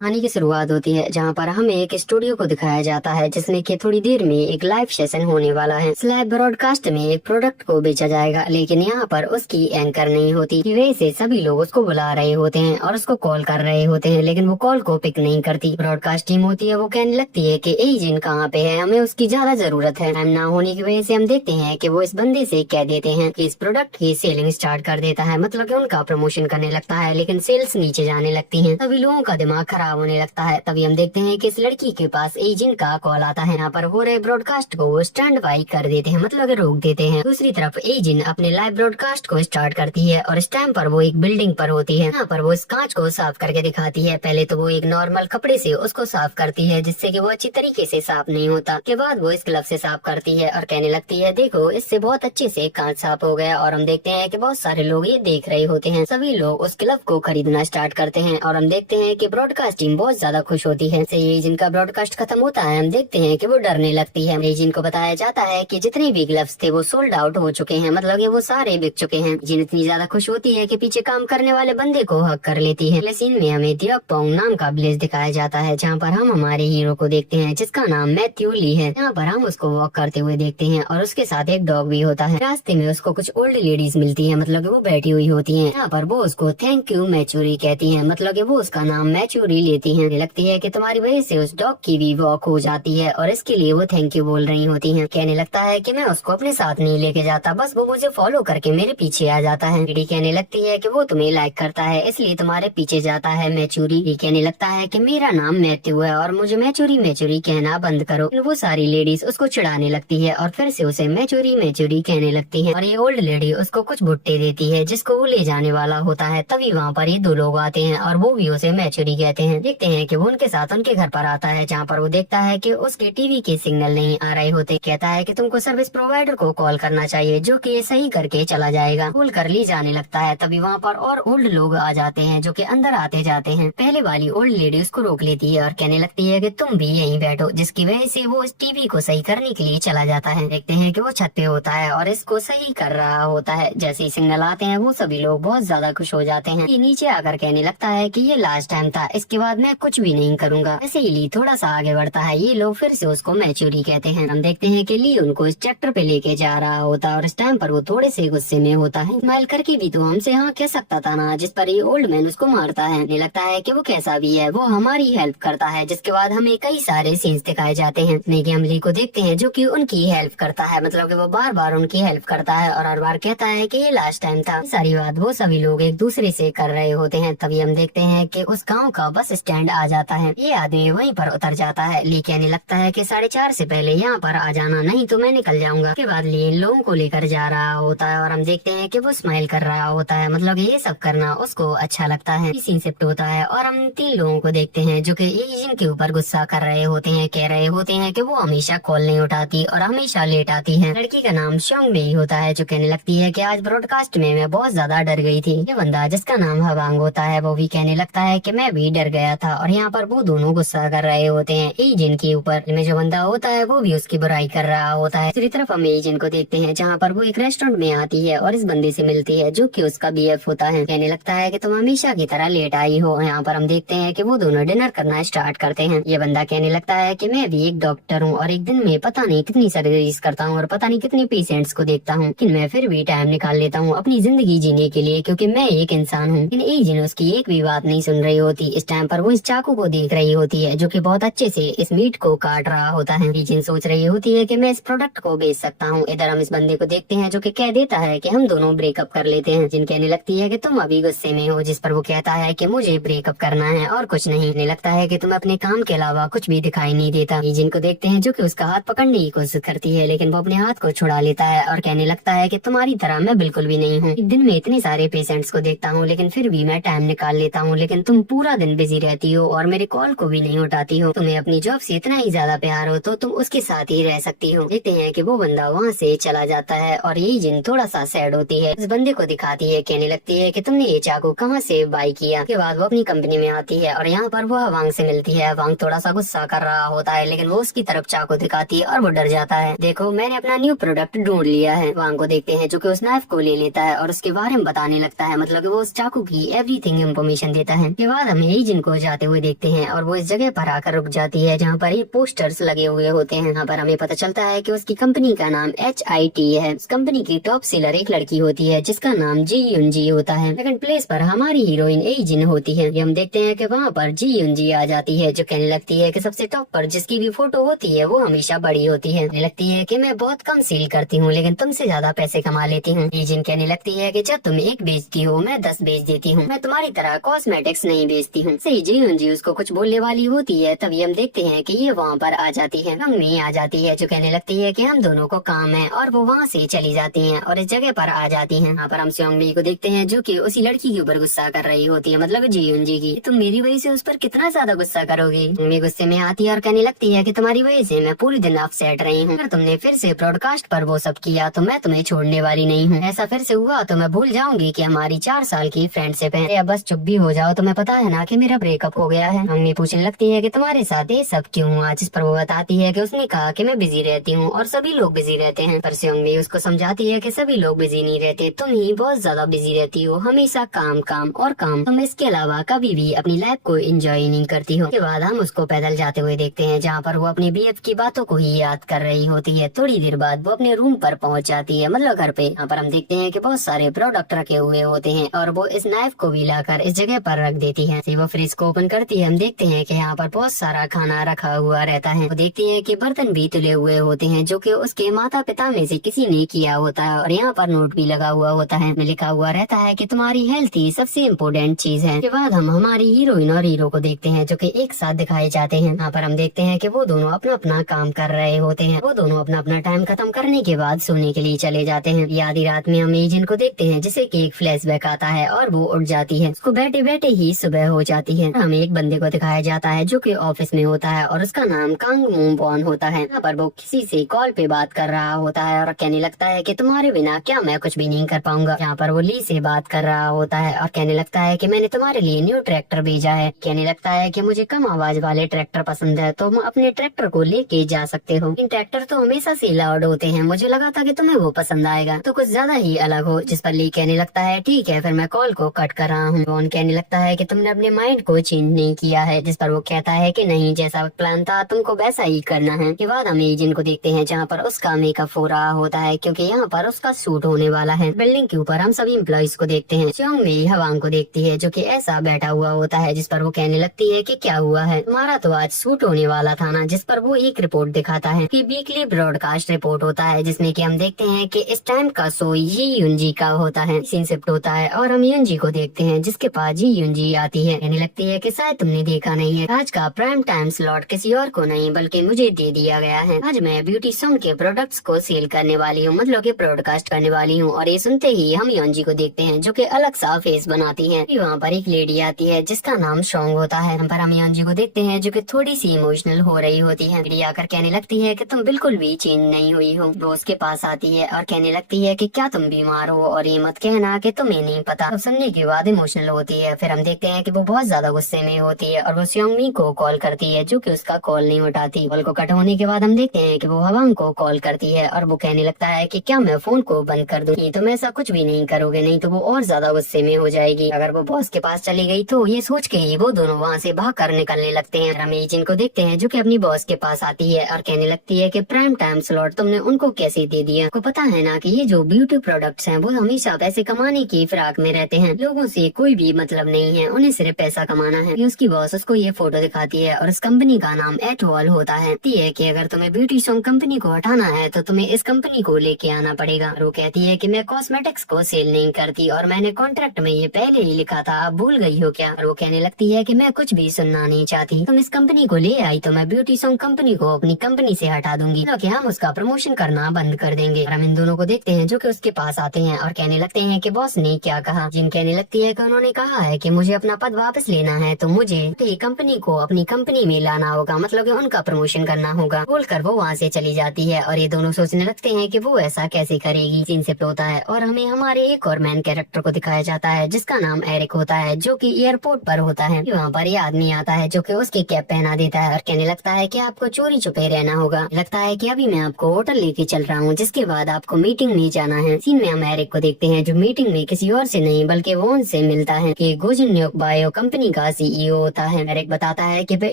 कहानी की शुरुआत होती है जहाँ पर हमें एक स्टूडियो को दिखाया जाता है जिसमें कि थोड़ी देर में एक लाइव सेशन होने वाला है। इस लाइव ब्रॉडकास्ट में एक प्रोडक्ट को बेचा जाएगा, लेकिन यहाँ पर उसकी एंकर नहीं होती। की वजह से सभी लोग उसको बुला रहे होते हैं और उसको कॉल कर रहे होते हैं, लेकिन वो कॉल को पिक नहीं करती। ब्रॉडकास्ट टीम होती है वो कहने लगती है कि एजेंट कहाँ पे है, हमें उसकी ज्यादा जरूरत है। टाइम ना होने की वजह से हम देखते हैं कि वो इस बंदे से कह देते हैं कि इस प्रोडक्ट की सेलिंग स्टार्ट कर देता है, मतलब कि उनका प्रमोशन करने लगता है, लेकिन सेल्स नीचे जाने लगती है। सभी लोगों का दिमाग खराब होने लगता है। तभी हम देखते हैं कि इस लड़की के पास एजेंट का कॉल आता है। यहाँ पर हो रहे ब्रॉडकास्ट को वो स्टैंड बाई कर देते हैं, मतलब रोक देते हैं। दूसरी तरफ एजेंट अपने लाइव ब्रॉडकास्ट को स्टार्ट करती है और इस टाइम पर वो एक बिल्डिंग पर होती है। यहाँ पर वो इस कांच को साफ करके दिखाती है। पहले तो वो एक नॉर्मल कपड़े से उसको साफ करती है जिससे कि वो अच्छी तरीके से साफ नहीं होता। के बाद वो इस ग्लव से साफ करती है और कहने लगती है देखो इससे बहुत अच्छे से कांच साफ हो गया। और हम देखते हैं कि बहुत सारे लोग ये देख रहे होते हैं। सभी लोग उस ग्लव को खरीदना स्टार्ट करते हैं और हम देखते हैं कि ब्रॉडकास्ट टीम बहुत ज्यादा खुश होती है। ये जिनका ब्रॉडकास्ट खत्म होता है हम देखते हैं कि वो डरने लगती है। एजेंट को बताया जाता है कि जितने भी ग्लव्स थे वो सोल्ड आउट हो चुके हैं, मतलब ये वो सारे बिक चुके हैं। जिन इतनी ज्यादा खुश होती है कि पीछे काम करने वाले बंदे को हक कर लेती है। अगले सीन में हमें दियोक पोंग नाम का विलेज दिखाया जाता है जहाँ पर हम हमारे हीरो को देखते हैं जिसका नाम मैथ्यू ली है। यहाँ पर हम उसको वॉक करते हुए देखते हैं और उसके साथ एक डॉग भी होता है। रास्ते में उसको कुछ ओल्ड लेडीज मिलती है, मतलब कि वो बैठी हुई होती हैं। यहाँ पर वो उसको थैंक यू मैचूरी कहती हैं, मतलब कि वो उसका नाम मैचूरी लेती हैं। लगती है कि तुम्हारी वजह से उस डॉग की भी वॉक हो जाती है और इसके लिए वो थैंक यू बोल रही होती हैं। कहने लगता है कि मैं उसको अपने साथ नहीं लेके जाता, बस वो मुझे फॉलो करके मेरे पीछे आ जाता है। लेडी कहने लगती है कि वो तुम्हें लाइक करता है इसलिए तुम्हारे पीछे जाता है। मैचूरी कहने लगता है कि मेरा नाम मैथ्यू है और मुझे मैचूरी मैचूरी कहना बंद करो। वो सारी लेडीज उसको चिढ़ाने लगती है और फिर से उसे मैचूरी मैचूरी कहने लगती है और ये ओल्ड लेडी उसको कुछ भुट्टे देती है जिसको वो ले जाने वाला होता है। तभी वहाँ पर ये दो लोग आते हैं और वो भी उसे मैचूरी कहते हैं। देखते हैं कि वो उनके साथ उनके घर पर आता है जहाँ पर वो देखता है कि उसके टीवी के सिग्नल नहीं आ रहे होते। कहता है कि तुमको सर्विस प्रोवाइडर को कॉल करना चाहिए जो कि ये सही करके चला जाएगा। कॉल कर ली जाने लगता है। तभी वहाँ पर और ओल्ड लोग आ जाते हैं जो कि अंदर आते जाते हैं। पहले वाली ओल्ड लेडी उसको रोक लेती है और कहने लगती है कि तुम भी यहीं बैठो, जिसकी वजह से वो इस टीवी को सही करने के लिए चला जाता है। देखते हैं कि वो छत पे होता है और इसको सही कर रहा होता है। जैसे ही सिग्नल आते हैं वो सभी लोग बहुत ज्यादा खुश हो जाते हैं। ये नीचे आकर कहने लगता है कि ये लास्ट टाइम था, इसके बाद मैं कुछ भी नहीं करूंगा। ऐसे ही ली थोड़ा सा आगे बढ़ता है। ये लोग फिर से उसको मैचूरी कहते हैं। हम देखते हैं कि ली उनको इस ट्रैक्टर पे लेके जा रहा होता है और इस टाइम पर वो थोड़े से गुस्से में होता है। स्माइल करके भी तो हमसे हाँ कह सकता था ना, जिस पर ये ओल्ड मैन उसको मारता है। मुझे लगता है कि वो कैसा भी है वो हमारी हेल्प करता है। जिसके बाद हमें कई सारे सीन्स दिखाए जाते हैं कि हम ली को देखते हैं जो कि उनकी हेल्प करता है, मतलब कि वो बार बार उनकी हेल्प करता है और हर बार कहता है कि ये लास्ट टाइम था। सारी बात वो सभी लोग एक दूसरे से कर रहे होते हैं। तभी हम देखते हैं कि उस गांव का बस स्टैंड आ जाता है। ये आदमी वहीं पर उतर जाता है। ली कहने लगता है कि 4:30 से पहले यहाँ पर आ जाना, नहीं तो मैं निकल जाऊंगा। उसके बाद ली इन लोगों को लेकर जा रहा होता है और हम देखते हैं कि वो स्माइल कर रहा होता है, मतलब ये सब करना उसको अच्छा लगता है। सीन शिफ्ट होता है और हम 3 लोगों को देखते हैं जो कि एजेंट के ऊपर गुस्सा कर रहे होते हैं। कह रहे होते हैं कि वो हमेशा कॉल नहीं उठाती और हमेशा लेट आती है। लड़की का नाम शोंग बेई होता है जो कहने लगती है कि आज ब्रॉडकास्ट में मैं बहुत ज्यादा डर गई थी। ये बंदा जिसका नाम हवांग होता है वो भी कहने लगता है कि मैं भी डर गया था और यहाँ पर वो दोनों गुस्सा कर रहे होते हैं एजेंट के ऊपर। में जो बंदा होता है वो भी उसकी बुराई कर रहा होता है। दूसरी तरफ हम एजेंट को देखते हैं जहाँ पर वो एक रेस्टोरेंट में आती है और इस बंदे से मिलती है जो कि उसका बीएफ होता है। कहने लगता है कि तुम हमेशा की तरह लेट आई हो। यहाँ पर हम देखते हैं कि वो दोनों डिनर करना स्टार्ट करते हैं। ये बंदा कहने लगता है कि मैं भी एक डॉक्टर हूँ और एक दिन में पता नहीं कितनी सर्जरीज करता हूँ और पता नहीं कितने पेशेंट्स को देखता हूँ, लेकिन मैं फिर भी टाइम निकाल लेता हूँ अपनी जिंदगी जीने के लिए क्योंकि मैं एक इंसान हूँ। लेकिन एजेंट उसकी एक भी बात नहीं सुन रही होती। इस टाइम पर वो इस चाकू को देख रही होती है जो कि बहुत अच्छे से इस मीट को काट रहा होता है। एजेंट सोच रही होती है कि मैं इस प्रोडक्ट को बेच सकता हूँ। इधर हम इस बंदे को देखते हैं जो कि कह देता है कि हम दोनों ब्रेकअप कर लेते हैं। जिन कहने लगती है कि तुम अभी गुस्से में हो, जिस पर वो कहता है कि मुझे ब्रेकअप करना है और कुछ नहीं। कहने लगता है कि तुम अपने काम के अलावा कुछ भी दिखाई नहीं देता। एजेंट को देखते हैं जो कि उसका हाथ पकड़ने की कोशिश करती है लेकिन वो अपने हाथ को छुड़ा लेता है और कहने लगता है कि तुम्हारी तरह मैं बिल्कुल भी नहीं हूँ। एक दिन में इतने सारे पेशेंट्स को देखता हूँ लेकिन फिर भी मैं टाइम निकाल लेता हूँ, लेकिन तुम पूरा दिन बिजी रहती हो और मेरे कॉल को भी नहीं उठाती हो। तुम्हें अपनी जॉब से इतना ही ज्यादा प्यार हो तो तुम उसके साथ ही रह सकती हो। देखते हैं कि वो बंदा वहाँ से चला जाता है और ये जिन थोड़ा सा सैड होती है। उस बंदे को दिखाती है, कहने लगती है कि तुमने ये चाकू कहाँ से बाई किया। उसके बाद वो अपनी कंपनी में आती है और यहाँ पर वो हवांग से मिलती है। हवांग थोड़ा सा गुस्सा कर रहा होता है लेकिन वो उसकी तरफ चाकू दिखाती है और वो डर जाता है। देखो मैंने अपना न्यू प्रोडक्ट ढूंढ लिया है। हवांग को देखते हैं जो कि उस नाइफ को ले लेता है और उसके बारे में बताने लगता है, मतलब कि वो उस चाकू की एवरीथिंग इन्फॉर्मेशन देता है। के बाद हमें एजेंट को जाते हुए देखते हैं और वो इस जगह पर आकर रुक जाती है जहाँ पर ये पोस्टर्स लगे हुए होते हैं। यहाँ पर हमें पता चलता है कि उसकी कंपनी का नाम HIT है। उस कंपनी की टॉप सेलर एक लड़की होती है जिसका नाम जी यून जी होता है। सेकंड प्लेस पर हमारी हीरोइन ए जिन होती है। हम देखते हैं कि वहाँ पर जी यून जी आ जाती है जो कहने लगती है कि सबसे टॉप पर जिसकी भी फोटो होती है वो हमेशा बड़ी होती है। कहने लगती है कि मैं बहुत कम सेल करती हूँ लेकिन तुमसे ज्यादा पैसे कमा लेती हूँ। ए जिन कहने लगती है कि जब तुम एक बेचती हो मैं 10 बेच देती हूँ, मैं तुम्हारी तरह कॉस्मेटिक्स नहीं बेचती हूँ। सही जी यून जी उसको कुछ बोलने वाली होती है तभी हम देखते हैं कि ये वहाँ पर आ जाती है, रंग में आ जाती है जो कहने लगती है कि हम दोनों को काम है और वो वहाँ से चली जाती हैं और इस जगह पर आ जाती हैं। यहाँ पर हम सोंगमी को देखते हैं जो कि उसी लड़की के ऊपर गुस्सा कर रही होती है, मतलब जी यून जी की। तुम मेरी वजह से उस पर कितना ज्यादा गुस्सा करोगी। मम्मी गुस्से में आती है और कहने लगती है कि तुम्हारी वजह से मैं पूरी दिन अपसेट रही हूँ। अगर तुमने फिर से ब्रॉडकास्ट पर वो सब किया तो मैं तुम्हें छोड़ने वाली नहीं हूँ। ऐसा फिर से हुआ तो मैं भूल जाऊंगी कि हमारी 4 साल की फ्रेंडशिप है। या बस चुप भी हो जाओ, तुम्हें पता है ना कि मेरा ब्रेकअप हो गया है। मम्मी पूछने लगती है कि तुम्हारे साथ ये सब क्यों हुआ, जिस पर वो बताती है कि उसने कहा कि मैं बिजी रहती हूँ और सभी लोग बिजी रहते हैं। पर सेओंगमी उसको समझाती है कि सभी लोग बिजी नहीं रहते, तुम ही बहुत ज्यादा बिजी रहती हो, हमेशा काम काम और काम, तुम इसके अलावा कभी भी अपनी लाइफ को एंजॉय नहीं करती हो। उसके बाद हम उसको पैदल जाते हुए देखते हैं जहाँ पर वो अपनी BF की बातों को ही याद कर रही होती है। थोड़ी देर बाद वो अपने रूम पर पहुँच जाती है, मतलब घर पे। यहाँ पर हम देखते हैं कि बहुत सारे प्रोडक्ट रखे हुए होते हैं और वो इस नाइफ को भी लाकर इस जगह पर रख देती है। वो फ्रिज को ओपन करती है, हम देखते हैं कि यहाँ पर बहुत सारा खाना रखा हुआ रहता है। वो देखती है कि बर्तन भी तुले हुए होते हैं जो कि उसके माता पिता में से किसी ने किया होता है और यहाँ पर नोट भी लगा हुआ होता है, लिखा हुआ रहता है कि तुम्हारी हेल्थ ही सबसे इम्पोर्टेंट चीज है। के बाद हम हमारी हीरोइन और हीरो को देखते हैं जो कि एक साथ दिखाए जाते हैं। यहाँ पर हम देखते हैं कि वो दोनों अपना अपना काम कर रहे होते हैं। वो दोनों अपना अपना टाइम खत्म करने के बाद सोने के लिए चले जाते हैं। आधी रात में हम एजेंट को देखते हैं जिसे कि एक फ्लैशबैक आता है और वो उठ जाती है। उसको बैठे बैठे ही सुबह हो जाती है। हमें एक बंदे को दिखाया जाता है जो कि ऑफिस में होता है और उसका नाम कांग मू बॉन होता है। यहाँ पर वो किसी से कॉल पे बात कर रहा होता है और कहने लगता है कि तुम्हारे बिना क्या मैं कुछ भी नहीं कर पाऊंगा। यहाँ पर वो ली से बात कर रहा होता है और कहने लगता है कि मैंने तुम्हारे लिए न्यू ट्रैक्टर भेजा है। कहने लगता है कि मुझे कम आवाज वाले ट्रैक्टर पसंद है, तुम अपने ट्रैक्टर को लेके जा सकते हो। इन ट्रैक्टर तो हमेशा से लाउड होते हैं, मुझे लगा था कि तुम्हें वो पसंद आएगा, तो कुछ ज्यादा ही अलग हो। जिस पर ली कहने लगता है ठीक है फिर मैं कॉल को कट कर रहा हूँ। बॉन कहने लगता है कि तुमने अपने माइंड को चेंज नहीं किया है। जिस पर वो कहता है कि नहीं, जैसा प्लान था तुमको वैसा ही करना है। के बाद हम एजेंट को देखते हैं जहाँ पर उसका मेकअप हो रहा होता है क्योंकि यहाँ पर उसका शूट होने वाला है। बिल्डिंग के ऊपर हम सभी एम्प्लॉइज को देखते हैं। सोंगमी हवांग को देखती है जो कि ऐसा बैठा हुआ होता है। जिस पर वो कहने लगती है कि क्या हुआ है, तुम्हारा तो आज शूट होने वाला था ना। जिस पर वो एक रिपोर्ट दिखाता है कि वीकली ब्रॉडकास्ट रिपोर्ट होता है जिसमें कि हम देखते हैं कि इस टाइम का शो ये युनजी का होता है, सीन शिफ्ट होता है और हम युनजी को देखते हैं जिसके पास जी युनजी आती है। कहने लगती है कि शायद तुमने देखा नहीं है, आज का प्राइम टाइम स्लॉट किसी और को नहीं बल्कि मुझे दे दिया गया है। आज मैं ब्यूटी सॉन्ग के प्रोडक्ट्स को सेल करने वाली हूँ, मतलब कि ब्रॉडकास्ट करने वाली हूँ। और ये सुनते ही हम युनजी को देखते हैं जो कि अलग सा फेस बनाती है। वहाँ पर एक लेडी आती है जिसका नाम सॉन्ग होता है। हम पर हम युनजी को देखते हैं जो कि थोड़ी सी इमोशनल हो रही होती है। लेडी आकर कहने लगती है कि तुम बिल्कुल भी चेंज नहीं हुई हो। वो उसके पास आती है और कहने लगती है कि क्या तुम बीमार हो और ये मत कहना कि तुम्हें नहीं पता। तो सुनने के बाद इमोशनल होती है। फिर हम देखते हैं कि वो बहुत ज्यादा गुस्से में होती है और वो सोंगमी को कॉल करती है जो कि उसका कॉल नहीं उठाती। कॉल को कट होने के बाद हम देखते हैं कि वो हवांग को कॉल करती है और वो कहने लगता है कि क्या मैं फोन को बंद कर दूं, तुम ऐसा कुछ भी नहीं करोगे, नहीं तो वो और ज्यादा गुस्से में हो जाएगी। अगर वो बॉस के पास चली गई तो ये सोच के ही वो दोनों वहाँ से भाग कर निकलने लगते हैं। हम एजेंट को देखते हैं जो कि अपनी बॉस के पास आती है और कहने लगती है कि प्राइम टाइम स्लॉट तुमने उनको कैसे दे दिया। आपको पता है ना कि ये जो ब्यूटी प्रोडक्ट्स हैं वो हमेशा पैसे कमाने की फिराक में रहते हैं, लोगों से कोई भी मतलब नहीं है, उन्हें सिर्फ पैसा कमाना है। उसकी बॉस उसको ये फोटो दिखाती है और इस कंपनी का नाम एटवॉल होता है। कि अगर तुम्हें ब्यूटी सॉन्ग कंपनी को हटाना है तो तुम्हें इस कंपनी को लेके आना पड़ेगा। वो कहती है कि मैं कॉस्मेटिक्स को सेल नहीं करती और मैंने कॉन्ट्रैक्ट में ये पहले ही लिखा था, आप भूल गई हो क्या। और वो कहने लगती है कि मैं कुछ भी सुनना नहीं चाहती, तुम इस कंपनी को ले आई तो मैं ब्यूटी सॉन्ग कंपनी को अपनी कंपनी से हटा दूंगी, क्योंकि हम उसका प्रमोशन करना बंद कर देंगे। हम इन दोनों को देखते हैं जो कि उसके पास आते हैं और कहने लगते हैं कि बॉस ने क्या कहा। जिन कहने लगती है कि उन्होंने कहा है कि मुझे अपना पद वापस लेना है तो मुझे कंपनी को अपनी कंपनी में लाना होगा, मतलब कि उनका प्रमोशन करना होगा। बोलकर वो वहाँ से चली जाती है और ये दोनों सोचने लगते हैं कि वो ऐसा कैसे करेगी। सीन शिफ्ट होता है और हमें हमारे एक और मैन कैरेक्टर को दिखाया जाता है जिसका नाम एरिक होता है जो कि एयरपोर्ट पर होता है। वहाँ पर ये आदमी आता है जो कि उसकी कैप पहना देता है और कहने लगता है कि आपको चोरी छुपे रहना होगा। लगता है कि अभी मैं आपको होटल लेके चल रहा हूँ जिसके बाद आपको मीटिंग में जाना है। सीन में हम एरिक को देखते हैं जो मीटिंग में किसी और से नहीं बल्कि वोन से मिलता है कि गोजिन न्योक बायो कंपनी का सीईओ होता है। एरिक बताता है कि वह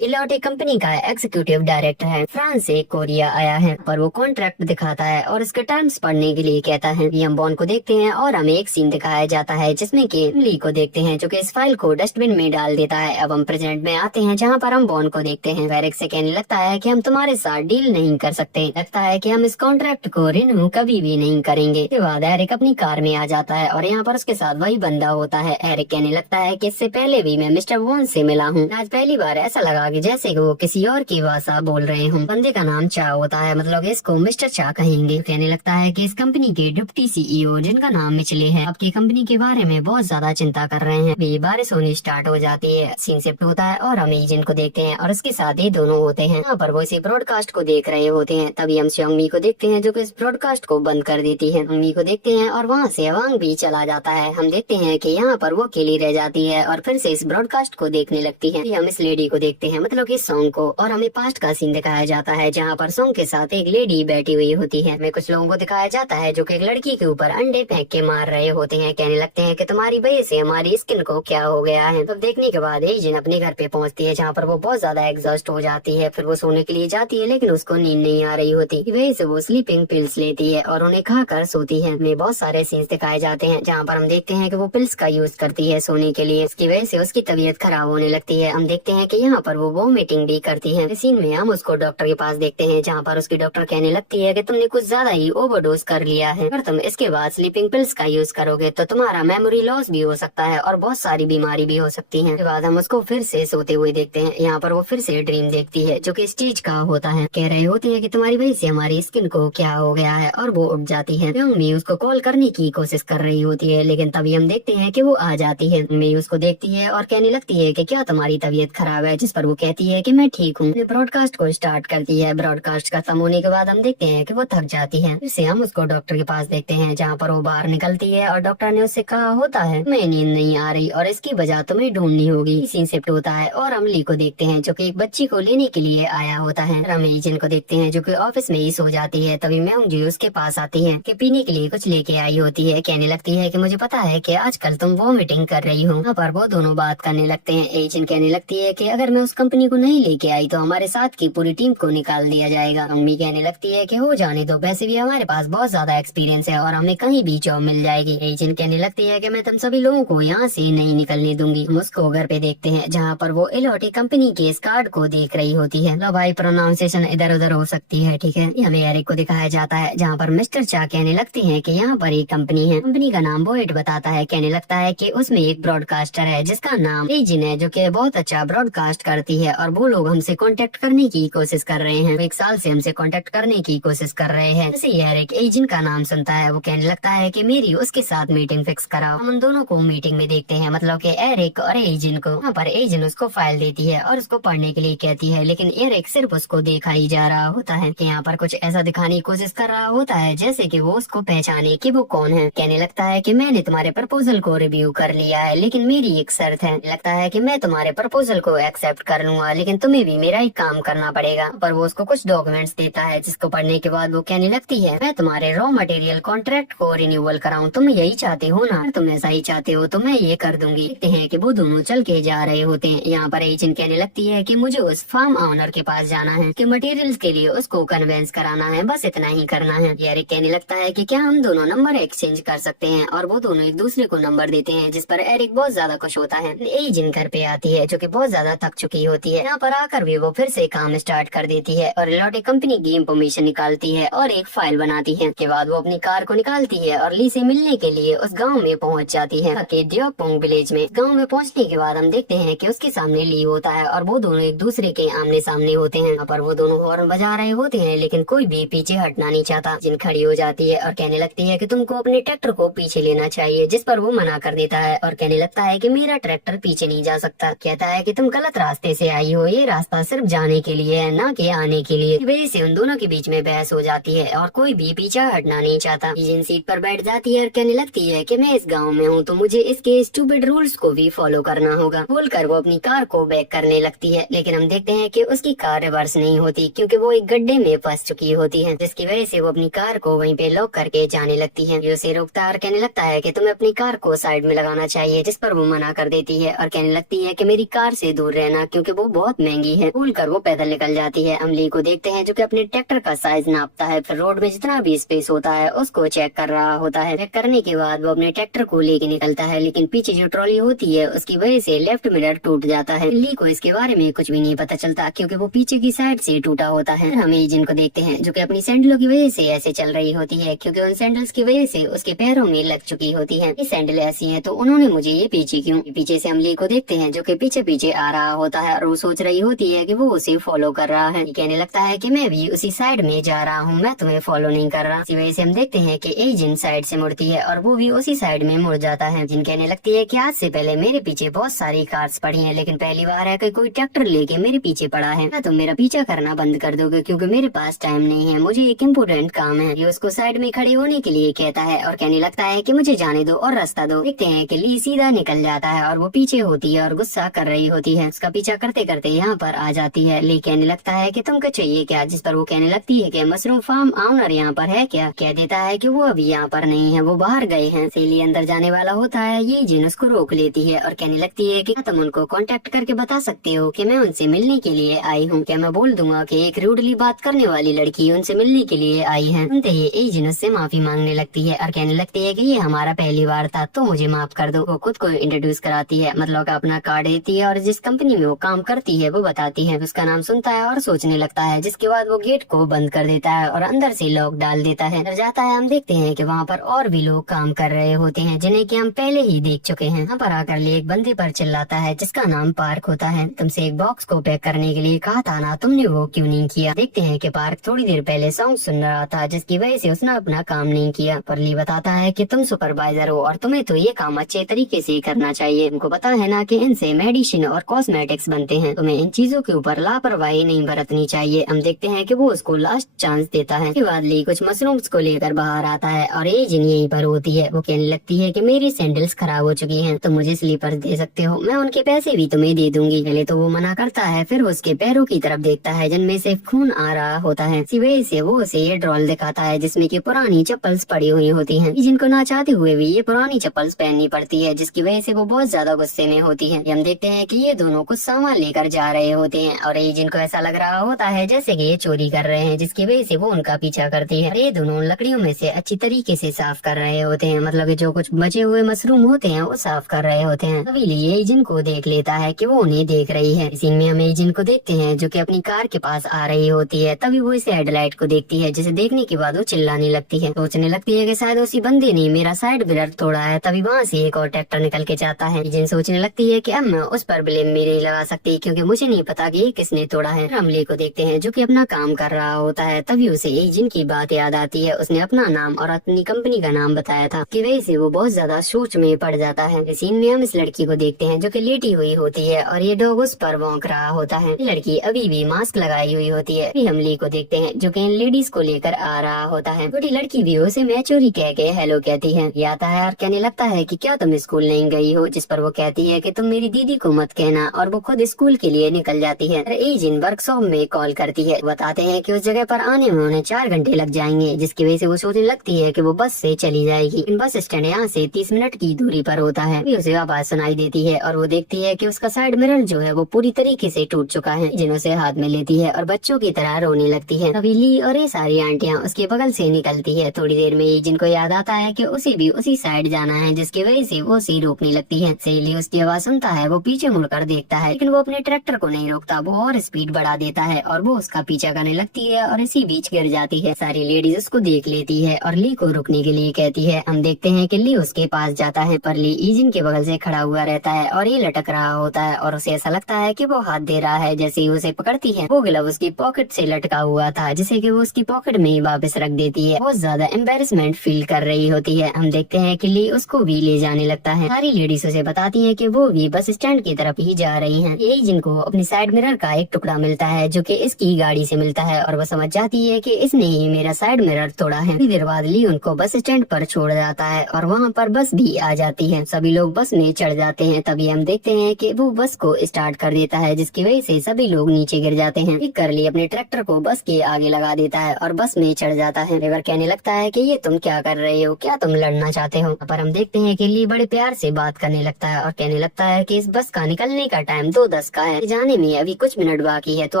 इलोटे कंपनी का एग्जीक्यूटिव डायरेक्टर है, फ्रांस से कोरिया आया है, पर वो कॉन्ट्रैक्ट दिखाता है और उसके टर्म्स पढ़ने के लिए कहता है। हम बॉन्ड को देखते हैं और हमें एक सीन दिखाया जाता है जिसमें कि ली को देखते हैं जो कि इस फाइल को डस्टबिन में डाल देता है। अब हम प्रेजेंट में आते हैं जहाँ पर हम बॉन्ड को देखते हैं। एरिक से कहने लगता है कि हम तुम्हारे साथ डील नहीं कर सकते, लगता है कि हम इस कॉन्ट्रैक्ट को रिन्यू कभी भी नहीं करेंगे। इसके बाद एरिक अपनी कार में आ जाता है और यहाँ पर उसके साथ वही बंदा होता है। एरिक कहने लगता है कि इससे पहले भी मैं मिस्टर वॉन से मिला हूँ, आज पहली बार ऐसा लगा कि जैसे कि वो किसी और की भाषा बोल रहे हूँ। बंदे का नाम चा होता है, मतलब इसको मिस्टर चा कहेंगे। कहने लगता है कि इस कंपनी के डिप्टी सीईओ जिनका नाम मिचले है आपकी कंपनी के बारे में बहुत ज्यादा चिंता कर रहे हैं। भी बारिश होनी स्टार्ट हो जाती है, सीन शिफ्ट होता है और हम एजेंट को देखते हैं और उसके साथ ही दोनों होते हैं। यहाँ पर वो इसी ब्रॉडकास्ट को देख रहे होते हैं। तभी हम श्योंगमी को देखते हैं जो कि इस ब्रॉडकास्ट को बंद कर देती है। अंगमी को देखते हैं और वहाँ से अवांग भी चला जाता है। हम देखते हैं कि यहाँ पर वो अकेली रह जाती है और फिर से इस ब्रॉडकास्ट को देखने लगती है। हम इस लेडी को देखते हैं, मतलब कि सॉन्ग को, और हमें पास्ट का सीन दिखाया जाता है जहाँ पर सॉन्ग के साथ एक लेडी बैठी हुई होती है। हमें कुछ लोगों को दिखाया जाता है जो कि एक लड़की के ऊपर अंडे फेंक के मार रहे होते हैं। कहने लगते हैं कि तुम्हारी वजह से हमारी स्किन को क्या हो गया है। तब देखने के बाद एजिन अपने घर पे पहुंचती है जहाँ पर वो बहुत ज्यादा एग्जॉस्ट हो जाती है। फिर वो सोने के लिए जाती है लेकिन उसको नींद नहीं आ रही होती, वजह से वो स्लीपिंग पिल्स लेती है और उन्हें खाकर सोती है। हमें बहुत सारे सीन्स दिखाए जाते हैं जहाँ पर हम देखते हैं कि वो पिल्स का यूज करती है सोने के लिए, इसकी वजह से उसकी तबीयत खराब होने लगती है। हम देखते हैं कि यहाँ पर वो वॉमिटिंग भी करती है। इस सीन में हम उसको डॉक्टर के पास देखते हैं जहाँ पर उसकी डॉक्टर कहने लगती है कि तुमने कुछ ज्यादा ही ओवरडोज कर लिया है, अगर तुम इसके बाद स्लीपिंग पिल्स का यूज करोगे तो तुम्हारा मेमोरी लॉस भी हो सकता है और बहुत सारी बीमारी भी हो सकती है। उसके बाद हम उसको फिर से सोते हुए देखते हैं। यहाँ पर वो फिर से ड्रीम देखती है जो कि स्टेज का होता है। कह रहे होते हैं कि तुम्हारी वजह से हमारी स्किन को क्या हो गया है और वो उठ जाती है। मी उसको कॉल करने की कोशिश कर रही होती है लेकिन तभी हम देखते हैं कि वो आ जाती है। मी उसको देखती है और कहने लगती है कि क्या तुम्हारी तबीयत खराब है, जिस पर वो कहती है कि मैं ठीक हूँ। ब्रॉडकास्ट को स्टार्ट करती है। ब्रॉडकास्ट खत्म होने के बाद हम देखते हैं कि वो थक जाती है। फिर से हम उसको डॉक्टर के पास देखते हैं जहाँ पर वो बाहर निकलती है और डॉक्टर ने उससे कहा होता है मैं नींद नहीं आ रही और इसकी वजह तुम्हें ढूंढनी होगी। सीन शिफ्ट होता है और हम ली को देखते हैं जो कि एक बच्ची को लेने के लिए आया होता है। हम एजेंट को देखते हैं जो कि ऑफिस में ही सो जाती है। तभी मैं जी उसके पास आती है कि पीने के लिए कुछ लेके आई होती है। कहने लगती है कि मुझे पता है कि आजकल तुम वॉमिटिंग कर रही हो। यहाँ पर वो दोनों बात करने लगते हैं। एजेंट कहने लगती है कि अगर मैं उस कंपनी को नहीं लेके आई तो हमारे साथ की पूरी टीम को निकाल दिया जाएगा। अम्मी कहने लगती है कि हो जाने दो, वैसे भी हमारे पास बहुत ज्यादा एक्सपीरियंस है और हमें कहीं भी जॉब मिल जाएगी। एजेंट कहने लगती है कि मैं तुम सभी लोगों को यहाँ से नहीं निकलने दूंगी। हम उसको घर पे देखते हैं जहाँ पर वो इलोटी कंपनी के इस कार्ड को देख रही होती है। लो भाई प्रोनाउंसिएशन इधर उधर हो सकती है, ठीक है। हमें एरिक को दिखाया जाता है जहाँ पर मिस्टर चा कहने लगते हैं कि यहाँ पर एक कंपनी है। कंपनी का नाम बोइट बताता है। कहने लगता है कि उसमें एक ब्रॉडकास्टर है जिसका नाम एजिन है जो कि बहुत अच्छा ब्रॉडकास्ट करती है और वो लोग हमसे कांटेक्ट करने की कोशिश कर रहे हैं। 1 साल से हमसे कांटेक्ट करने की कोशिश कर रहे हैं। जैसे ही एरिक एजिन का नाम सुनता है वो कहने लगता है कि मेरी उसके साथ मीटिंग फिक्स कराओ। हम उन दोनों को मीटिंग में देखते हैं, मतलब कि एरिक और एजिन को। यहाँ पर एजिन उसको फाइल देती है और उसको पढ़ने के लिए कहती है लेकिन एरिक सिर्फ उसको देखा ही जा रहा होता है कि यहाँ पर कुछ ऐसा दिखाने की कोशिश कर रहा होता है जैसे कि वो उसको पहचाने कि वो कौन है। कहने लगता है कि मैंने तुम्हारे प्रपोजल को रिव्यू कर लिया है लेकिन मेरी एक शर्त है। लगता है कि मैं तुम्हारे प्रपोजल को एक्सेप्ट कर लूंगा लेकिन तुम्हें भी मेरा एक काम करना पड़ेगा। पर वो उसको कुछ डॉक्यूमेंट्स देता है जिसको पढ़ने के बाद वो कहने लगती है मैं तुम्हारे रॉ मटेरियल कॉन्ट्रैक्ट को रिन्यूअल कराऊं, तुम यही चाहते हो ना? तुम ऐसा ही चाहते हो तो मैं ये कर दूंगी। देखते हैं कि वो दोनों चल के जा रहे होते हैं। यहाँ पर एजेंट कहने लगती है कि मुझे उस फार्म ऑनर के पास जाना है कि मटेरियल्स के लिए उसको कन्वेंस कराना है, बस इतना ही करना है। एरिक कहने लगता है कि क्या हम दोनों नंबर एक्सचेंज कर सकते हैं और वो दोनों एक दूसरे को नंबर देते हैं, जिस पर एरिक बहुत ज्यादा खुश होता है। एजेंट घर पे आती है जो कि बहुत ज्यादा थक चुकी होती है। यहाँ पर आकर भी वो फिर से काम स्टार्ट कर देती है और इलोटे कंपनी की इंफॉर्मेशन निकालती है और एक फाइल बनाती है। के बाद वो अपनी कार को निकालती है और ली से मिलने के लिए उस गाँव में पहुँच जाती है ड्योपोंग विलेज में। गाँव में पहुँचने के बाद हम देखते हैं कि उसके सामने ली होता है और वो दोनों एक दूसरे के आमने सामने होते हैं। यहाँ पर वो दोनों हॉर्न बजा रहे होते हैं लेकिन कोई भी पीछे हटना नहीं चाहता। जिन खड़ी हो जाती है और कहने लगती है कि तुमको अपने ट्रैक्टर को पीछे लेना चाहिए, जिस पर वो मना कर देता है और कहने लगता है कि मेरा ट्रैक्टर पीछे नहीं जा सकता। कहता है कि तुम गलत रास्ते से आई हो, ये रास्ता सिर्फ जाने के लिए है ना कि आने के लिए। इस वजह से उन दोनों के बीच में बहस हो जाती है और कोई भी पीछे हटना नहीं चाहता। जिन सीट पर बैठ जाती है और कहने लगती है कि मैं इस गाँव में हूँ तो मुझे इसके स्टूपिड रूल्स को भी फॉलो करना होगा। बोलकर वो अपनी कार को बैक करने लगती है लेकिन हम देखते हैं कि उसकी कार रिवर्स नहीं होती क्योंकि वो एक गड्ढे में फंस चुकी होती है, जिसकी वजह से वो अपनी कार को वहीं पे लॉक करके जाने लगती है। जो उसे रोकता है और कहने लगता है कि तुम्हें अपनी कार को साइड में लगाना चाहिए, जिस पर वो मना कर देती है और कहने लगती है कि मेरी कार से दूर रहना क्योंकि वो बहुत महंगी है। भूलकर वो पैदल निकल जाती है। हम ली को देखते हैं जो कि अपने ट्रैक्टर का साइज नापता है, फिर रोड में जितना भी स्पेस होता है उसको चेक कर रहा होता है। चेक करने के बाद वो अपने ट्रैक्टर को लेके निकलता है, लेकिन पीछे जो ट्रॉली होती है उसकी वजह से लेफ्ट मिरर टूट जाता है। ली को इसके बारे में कुछ भी नहीं पता चलता क्योंकि वो पीछे की साइड से टूटा होता है। हम एजिन को देखते हैं जो कि अपनी सैंडलों की वजह से ऐसे चल रही होती है क्योंकि उन सैंडल्स की वजह से उसके पैरों में लग चुकी होती है। ये सैंडल ऐसी है तो उन्होंने मुझे ये पीछे क्यों। पीछे से हम ली को देखते हैं जो कि पीछे पीछे आ रहा होता है और वो सोच रही होती है कि वो उसे फॉलो कर रहा है। कहने लगता है कि मैं भी उसी साइड में जा रहा हूँ, मैं तुम्हें फॉलो नहीं कर रहा। इसी वजह से हम देखते हैं कि एजिन साइड से मुड़ती है और वो भी उसी साइड में मुड़ जाता है। जिन कहने लगती है कि आज से पहले मेरे पीछे बहुत सारी कार्स पड़ी हैं, लेकिन पहली बार है कि कोई ट्रैक्टर लेके मेरे पीछे पड़ा है। क्या तुम मेरा पीछा करना बंद कर दोगे क्योंकि मेरे पास टाइम नहीं है, मुझे एक इम्पोर्टेंट काम है। ये उसको साइड में खड़े होने के लिए कहता है और कहने लगता है कि मुझे जाने दो और रास्ता दो। देखते हैं कि ली सीधा निकल जाता है और वो पीछे होती है और गुस्सा कर रही होती है। उसका पीछा करते करते यहाँ पर आ जाती है। ली कहने लगता है कि तुमको चाहिए क्या, जिस पर वो कहने लगती है कि मशरूम फार्म ऑनर यहाँ पर है क्या। कह देता है कि वो अभी यहाँ पर नहीं है, वो बाहर गए हैं। ली अंदर जाने वाला होता है, ये जिन उसको रोक लेती है और कहने लगती है कि तुम उनको कांटेक्ट करके बता सकते हो कि मैं उनसे मिलने के लिए आई हूँ। क्या मैं बोल दूंगा कि एक रूडली बात करने वाली लड़की उनसे मिलने के लिए आई है। सुनते ही एजिन उससे माफी मांगने लगती है और कहने लगती है कि ये हमारा पहली बार था तो मुझे माफ कर दो। वो खुद को इंट्रोड्यूस कराती है, मतलब अपना कार्ड देती है और जिस कंपनी में वो काम करती है वो बताती है। उसका नाम सुनता है और सोचने लगता है, जिसके बाद वो गेट को बंद कर देता है और अंदर से लॉक डाल देता है। अंदर जाता है, हम देखते हैं कि वहाँ पर और भी लोग काम कर रहे होते हैं जिन्हें कि हम पहले ही देख चुके हैं। यहाँ पर आकर ली एक बंदे पर चिल्लाता है जिसका नाम पार्क होता है। तुमसे एक बॉक्स को पैक करने के लिए कहा था ना, तुमने वो क्यों नहीं किया। देखते हैं कि पार्क थोड़ी देर पहले सॉन्ग सुन रहा था जिसकी वजह से उसने अपना काम नहीं किया। पर ली बताता है कि तुम सुपरवाइजर हो और तुम्हें तो ये काम अच्छे तरीके से करना चाहिए। तुमको पता है ना कि इनसे मेडिसिन और कॉस्मेटिक्स बनते हैं, तुम्हें इन चीजों के ऊपर लापरवाही नहीं बरतनी चाहिए। हम देखते हैं कि वो उसको लास्ट चांस देता है। इसके बाद ली कुछ मशरूम्स को लेकर बाहर आता है और एजिन यहीं पर होती है। वो कहने लगती है कि मेरी सैंडल्स खराब हो चुकी हैं, तो मुझे स्लीपर्स दे सकते हो, मैं उनके पैसे भी तुम्हें दे दूंगी। पहले तो वो मना करता है, फिर उसके पैरों की तरफ देखता है जिनमें से खून आ रहा होता है। इसी वजह से वो उसे ये ड्रॉल दिखाता है जिसमें की पुरानी चप्पल्स पड़ी हुई होती है। जिनको ना चाहते हुए भी ये पुरानी चप्पल्स पहननी पड़ती है, जिसकी वजह से वो बहुत ज्यादा गुस्से में होती है। हम देखते हैं कि ये दोनों कुछ सामान लेकर जा रहे होते हैं और ये जिनको ऐसा लग रहा होता है जैसे कि ये चोरी कर रहे हैं, जिसकी वजह से वो उनका पीछा करती है। ये दोनों लकड़ियों में से अच्छी तरीके से साफ कर रहे होते हैं, मतलब जो कुछ बचे हुए मशरूम होते हैं वो साफ कर रहे होते हैं। तभी ये एजिन को देख लेता है कि वो उन्हें देख रही है। इसी में हम एजिन को देखते हैं जो कि अपनी कार के पास आ रही होती है। तभी वो इसे हेडलाइट को देखती है, जिसे देखने के बाद वो चिल्लाने लगती है। सोचने लगती है कि शायद उसी बंदे ने मेरा साइड मिरर तोड़ा है। तभी वहाँ से एक और ट्रैक्टर निकल के जाता है। एजिन सोचने लगती है कि अब मैं उस पर ब्लेम नहीं लगा सकती क्योंकि मुझे नहीं पता कि ये किसने तोड़ा है। हमले को देखते हैं जो कि अपना काम कर रहा होता है। तभी उसे एजिन की बात याद आती है। उसने अपना नाम और अपनी कंपनी का नाम बताया था, की वजह से वो बहुत ज्यादा सोच में पड़ जाता है। सीन में हम इस लड़की को देखते हैं जो कि लेटी हुई होती है और ये डॉग उस पर भौंक रहा होता है। लड़की अभी भी मास्क लगाई हुई होती है। फिर हम ली को देखते हैं जो कि इन लेडीज को लेकर आ रहा होता है। छोटी लड़की भी उसे मैं चोरी कह के हेलो कहती है। ये आता है और कहने लगता है कि क्या तुम स्कूल नहीं गई हो, जिस पर वो कहती है कि तुम मेरी दीदी को मत कहना और वो खुद स्कूल के लिए निकल जाती है। एजिन वर्कशॉप में कॉल करती है, बताते हैं कि उस जगह पर आने में उन्हें 4 घंटे लग जाएंगे, जिसकी वजह से वो सोचने लगती है कि वो बस से चली जाएगी। बस स्टैंड यहाँ से 30 मिनट की दूरी पर होता है। भी उसे आवाज सुनाई देती है और वो देखती है कि उसका साइड मिरर जो है वो पूरी तरीके से टूट चुका है। जिन उसे हाथ में लेती है और बच्चों की तरह रोने लगती है। तभी ली और ये सारी आंटियां उसके बगल से निकलती है। थोड़ी देर में जिनको याद आता है कि उसे भी उसी साइड जाना है, जिसकी वजह से वो उसे रोकने लगती है। ली उसकी आवाज सुनता है, वो पीछे मुड़कर देखता है, लेकिन वो अपने ट्रैक्टर को नहीं रोकता। वो और स्पीड बढ़ा देता है और वो उसका पीछा करने लगती है और इसी बीच गिर जाती है। सारी लेडीज उसको देख लेती है और ली को रुकने के लिए कहती है। हम देखते हैं कि ली उसके पास जाता है, पर ली एजिन के बगल से खड़ा हुआ रहता है और ये लटक रहा होता है और उसे ऐसा लगता है कि वो हाथ दे रहा है। जैसे ही उसे पकड़ती है, वो ग्लव उसकी पॉकेट से लटका हुआ था, जिसे कि वो उसकी पॉकेट में ही वापस रख देती है। बहुत ज्यादा एम्बेरसमेंट फील कर रही होती है। हम देखते हैं कि ली उसको भी ले जाने लगता है। सारी लेडीज उसे बताती है कि वो भी बस स्टैंड की तरफ ही जा रही हैं। एजिन को अपनी साइड मिरर का एक टुकड़ा मिलता है जो कि इसकी गाड़ी से मिलता है और वो समझ जाती है कि इसने ही मेरा साइड मिरर तोड़ा है। थोड़ी देर बाद ली उनको बस स्टैंड पर छोड़ जाता है और वहाँ पर बस भी आ जाती है। सभी लोग बस में चढ़ जाते हैं। तभी हम देखते हैं कि वो बस को स्टार्ट कर देता है, जिसकी वजह से सभी लोग नीचे गिर जाते हैं। ठीक कर ली अपने ट्रैक्टर को बस के आगे लगा देता है और बस में चढ़ जाता है। ड्राइवर कहने लगता है कि ये तुम क्या कर रहे हो, क्या तुम लड़ना चाहते हो। पर हम देखते हैं कि ली बड़े प्यार से बात करने लगता है और कहने कहने लगता है कि इस बस का निकलने का टाइम 2:10 का है, जाने में अभी कुछ मिनट बाकी है, तो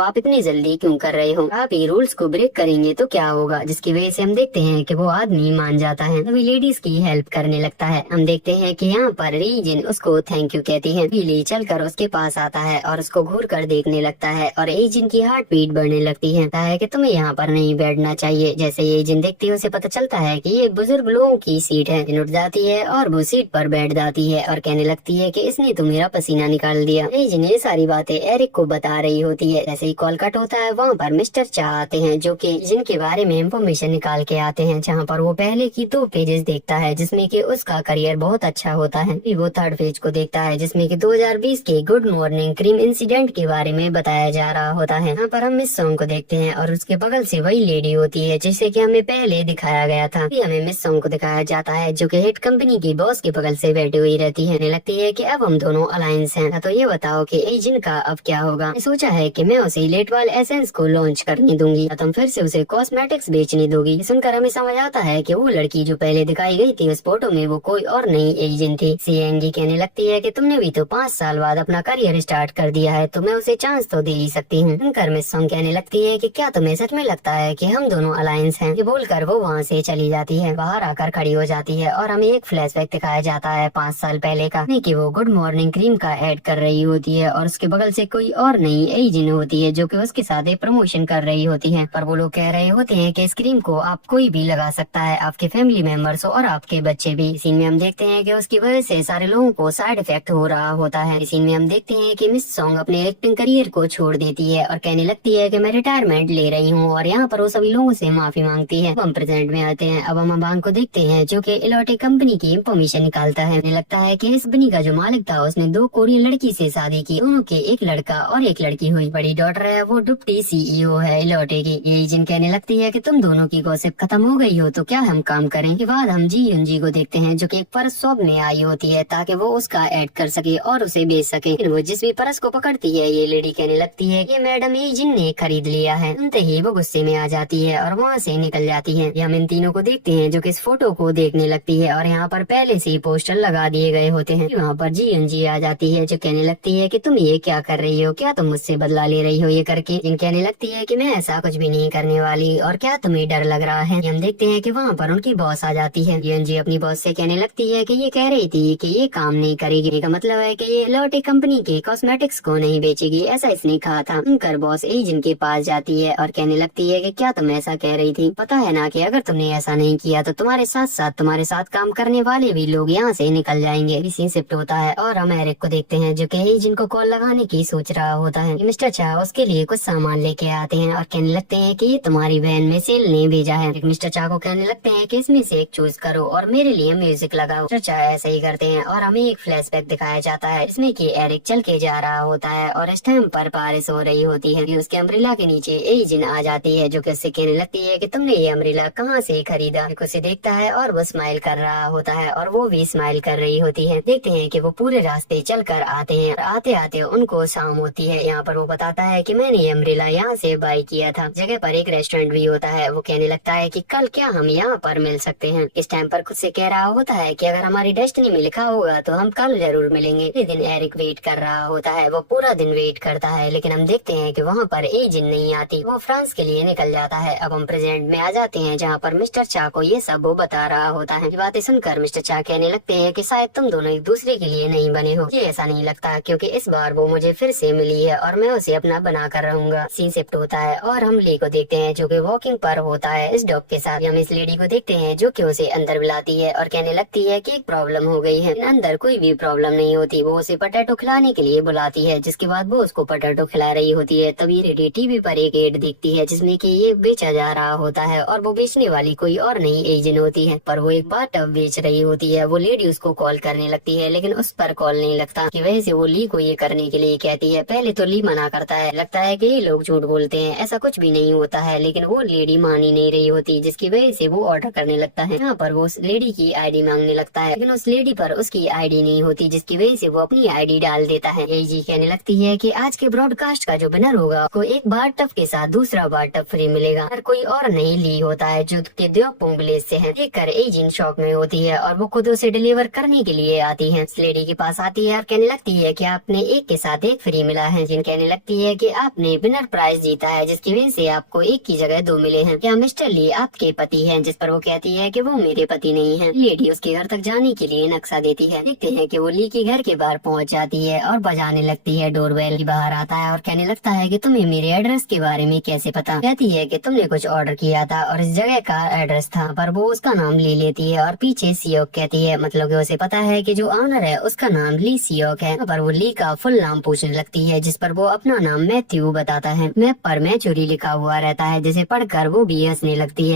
आप इतनी जल्दी क्यों कर रहे हो? आप ये रूल्स को ब्रेक करेंगे तो क्या होगा? जिसकी वजह से हम देखते हैं कि वो आदमी मान जाता है, तभी लेडीज की हेल्प करने लगता है। हम देखते हैं कि यहाँ पर रीजिन उसको थैंक यू कहती है। बिली चलकर उसके पास आता है और उसको घूर कर देखने लगता है और एजिन की हार्ट बीट बढ़ने लगती है। कहा है कि तुम्हें यहाँ पर नहीं बैठना चाहिए। जैसे ये एजिन देखती है उसे पता चलता है कि ये बुजुर्ग लोगों की सीट है। उठ जाती है और वो सीट पर बैठ जाती है और कहने लगती है कि इसने तो मेरा पसीना निकाल दिया। एजिन ये सारी बातें एरिक को बता रही होती है। जैसे ही कॉल कट होता है वहाँ पर मिस्टर चा आते हैं जो कि जिनके बारे में इंफॉर्मेशन निकाल के आते हैं, जहाँ पर वो पहले की 2 पेजेस देखता है जिसमें कि उसका करियर बहुत अच्छा होता है। फिर वो 3rd पेज को देखता है जिसमें कि 2020 के गुड मॉर्निंग क्रीम इंसिडेंट के बारे में बताया जा रहा होता है। यहाँ पर हम मिस सॉन्ग को देखते हैं और उसके बगल से वही लेडी होती है जिसे कि हमें पहले दिखाया गया था। हमें मिस सॉन्ग को दिखाया जाता है जो कि हेड कंपनी की बॉस के बगल से बैठी हुई रहती है। लगती है कि अब हम दोनों अलायंस हैं। तो ये बताओ कि एजिन का अब क्या होगा? सोचा है कि मैं उसे लेटवाल एसेंस को लॉन्च करने दूंगी, तुम फिर से उसे कॉस्मेटिक्स बेचने दोगी। सुनकर हमें समझ आता है कि वो लड़की जो पहले दिखाई गई थी उस फोटो में वो कोई और नहीं एजिन थी। सीएनजी कहने लगती है कि तुमने भी तो 5 साल बाद अपना करियर स्टार्ट कर दिया है, तो मैं उसे चांस तो दे ही सकती हूँ। सुनकर मिस सॉन्ग कहने लगती है कि क्या तुम्हें सच में लगता है कि हम दोनों अलायंस हैं? ये बोलकर वो वहाँ से चली जाती है, बाहर आकर खड़ी हो जाती है और हमें एक फ्लैशबैक दिखाया जाता है 5 साल पहले का, कि वो गुड मॉर्निंग क्रीम का ऐड कर रही होती है और उसके बगल से कोई और नहीं एजिन होती है जो कि उसके साथ एक प्रमोशन कर रही होती है। पर वो लोग कह रहे होते हैं कि इस क्रीम को आप कोई भी लगा सकता है, आपके फैमिली मेंबर्स और आपके बच्चे भी। सीन में हम देखते हैं कि उसकी वजह से सारे लोगों को साइड इफेक्ट हो रहा होता है। सीन में हम देखते हैं कि मिस सॉन्ग अपने एक्टिंग करियर को छोड़ देती है और कहने लगती है कि मैं रिटायरमेंट ले रही हूँ और यहाँ पर वो सभी लोगों से माफी मांगती है। हम प्रेजेंट में आते हैं। अब हम अबांग को देखते हैं जो कि इलोटे कंपनी की इंफॉर्मेशन निकालता है। हमें लगता है कि इस कंपनी का जो मालिक था उसने 2 कोरियन लड़की से शादी की, दोनों के एक लड़का और एक लड़की हुई। बड़ी डॉटर है वो डिप्टी सीईओ है इलोटे की। ये जिन कहने लगती है कि तुम दोनों की गॉसिप खत्म हो गई हो तो क्या हम काम करें। के बाद हम जी युंजी को देखते हैं जो कि एक पर्स शॉप में आई होती है ताकि वो उसका ऐड कर सके और उसे बेच सके। फिर वो जिस भी पर्स को पकड़ती है ये लेडी कहने लगती है ये मैडम ये जिन ने खरीद लिया है। सुनते ही वो गुस्से में आ जाती है और वहाँ से निकल जाती है। हम इन तीनों को देखते हैं जो कि इस फोटो को देखने लगती है और यहाँ पर पहले से ही पोस्टर लगा दिए गए होते हैं। वहाँ पर जी युंजी आ जाती है जो कहने लगती है कि तुम ये क्या कर रही हो, क्या तुम मुझसे बदला ले रही हो ये करके। जिन कहने लगती है कि मैं ऐसा कुछ भी नहीं करने वाली और क्या तुम्हें डर लग रहा है। हम देखते हैं कि वहाँ पर उनकी बॉस आ जाती है। जी अपनी बॉस से कहने लगती है कि ये कह रही थी कि ये काम नहीं करेगी, का मतलब है कि ये लॉटे कंपनी के कॉस्मेटिक्स को नहीं बेचेगी, ऐसा इसने कहा था। उनकर बॉस एजिन के पास जाती है और कहने लगती है कि क्या तुम ऐसा कह रही थी, पता है ना कि अगर तुमने ऐसा नहीं किया तो तुम्हारे साथ काम करने वाले भी लोग यहाँ से निकल जाएंगे। सीन शिफ्ट होता है और हम एरिक को देखते हैं जो कि एजिन को कॉल लगाने की सोच रहा होता है। मिस्टर चा उसके लिए कुछ सामान लेके आते हैं और कहने लगते हैं कि ये तुम्हारी वैन में सेल ने भेजा है। मिस्टर चा को कहने लगते हैं कि इसमें से एक चूज करो और मेरे लिए म्यूजिक लगाओ। मिस्टर चा ऐसे ही करते हैं और हमें एक फ्लैशबैक दिखाया जाता है इसमें कि एरिक चल के जा रहा होता है और इस टाइम पर बारिश हो रही होती है। उसके अम्ब्रेला के नीचे एजिन आ जाती है जो कि उससे कहने लगती है कि तुमने ये अम्ब्रेला कहाँ से खरीदा। उसे देखता है और वो स्माइल कर रहा होता है और वो भी स्माइल कर रही होती है। देखते हैं कि वो पूरे रास्ते चल कर आते हैं और आते आते उनको शाम होती है। यहाँ पर वो बताता है कि मैंने ये अम्ब्रेला यहाँ से बाय किया था। जगह पर एक रेस्टोरेंट भी होता है। वो कहने लगता है कि कल क्या हम यहाँ पर मिल सकते हैं। इस टाइम पर खुद से कह रहा होता है कि अगर हमारी डेस्टिनी में लिखा होगा तो हम कल जरूर मिलेंगे। इस दिन एरिक वेट कर रहा होता है, वो पूरा दिन वेट करता है लेकिन हम देखते हैं कि वहाँ पर एजिन नहीं आती। वो फ्रांस के लिए निकल जाता है। अब हम प्रेजेंट में आ जाते हैं जहाँ पर मिस्टर चा को ये सब वो बता रहा होता है। ये बातें सुनकर मिस्टर चा कहने लगते हैं कि शायद तुम दोनों एक दूसरे के लिए नहीं बने हो। ये ऐसा नहीं लगता क्योंकि इस बार वो मुझे फिर से मिली है और मैं उसे अपना बना कर रहूंगा। सीन शिफ्ट होता है और हम ली को देखते हैं जो कि वॉकिंग पर होता है इस डॉग के साथ। हम इस लेडी को देखते हैं जो कि उसे अंदर बुलाती है और कहने लगती है कि एक प्रॉब्लम हो गई है। अंदर कोई भी प्रॉब्लम नहीं होती। वो उसे पोटैटो खिलाने के लिए बुलाती है जिसके बाद वो उसको पोटैटो खिला रही होती है। तभी रेडी टीवी पर एक एड दिखती है जिसमें कि ये बेचा जा रहा होता है और वो बेचने वाली कोई और नहीं एजिन होती है पर वो एक बार टब बेच रही होती है। वो लेडी उसको कॉल करने लगती है लेकिन उस पर कॉल नहीं लगता की वजह से वो ली को ये करने के लिए कहती है। पहले तो ली मना करता है, लगता है कि ये लोग झूठ बोलते हैं, ऐसा कुछ भी नहीं होता है, लेकिन वो लेडी मान ही नहीं रही होती जिसकी वजह से वो ऑर्डर करने लगता है। यहाँ पर वो उस लेडी की आईडी मांगने लगता है लेकिन उस लेडी पर उसकी आईडी नहीं होती जिसकी वजह से वो अपनी आईडी डाल देता है। यही जी कहने लगती है कि आज के ब्रॉडकास्ट का जो विनर होगा को एक बार टफ के साथ दूसरा बार टफ फ्री मिलेगा। पर कोई और नहीं ली होता है जो के देवपुंग विलेज से है। देखकर एजिन शॉक में होती है और वो खुद उसे डिलीवर करने के लिए आती है। लेडी ली के पास आती है और कहने लगती है कि आपने एक के साथ एक फ्री मिला है। जिन कहने लगती है कि आपने विनर प्राइज जीता है, जिसकी वजह से आपको एक की जगह दो मिले हैं। क्या मिस्टर ली आपके पति हैं? जिस पर वो कहती है कि वो मेरे पति नहीं है। लेडी उसके घर तक जाने के लिए नक्शा देती है। देखते हैं कि वो ली के घर के बाहर पहुंच जाती है और बजाने लगती है। डोरबेल बाहर आता है और कहने लगता है कि तुम्हें मेरे एड्रेस के बारे में कैसे पता? कहती है कि तुमने कुछ ऑर्डर किया था और इस जगह का एड्रेस था, पर वो उसका नाम ले लेती है और पीछे सियोक कहती है, मतलब कि उसे पता है कि जो ऑनर है उसका नाम ली सियोक है। पर वो ली का फुल नाम पूछने लगती है, जिस पर वो अपना नाम मैथ्यू बताता है। मैप पर मैचुरी लिखा हुआ रहता है, जिसे पढ़कर वो भी हंसने लगती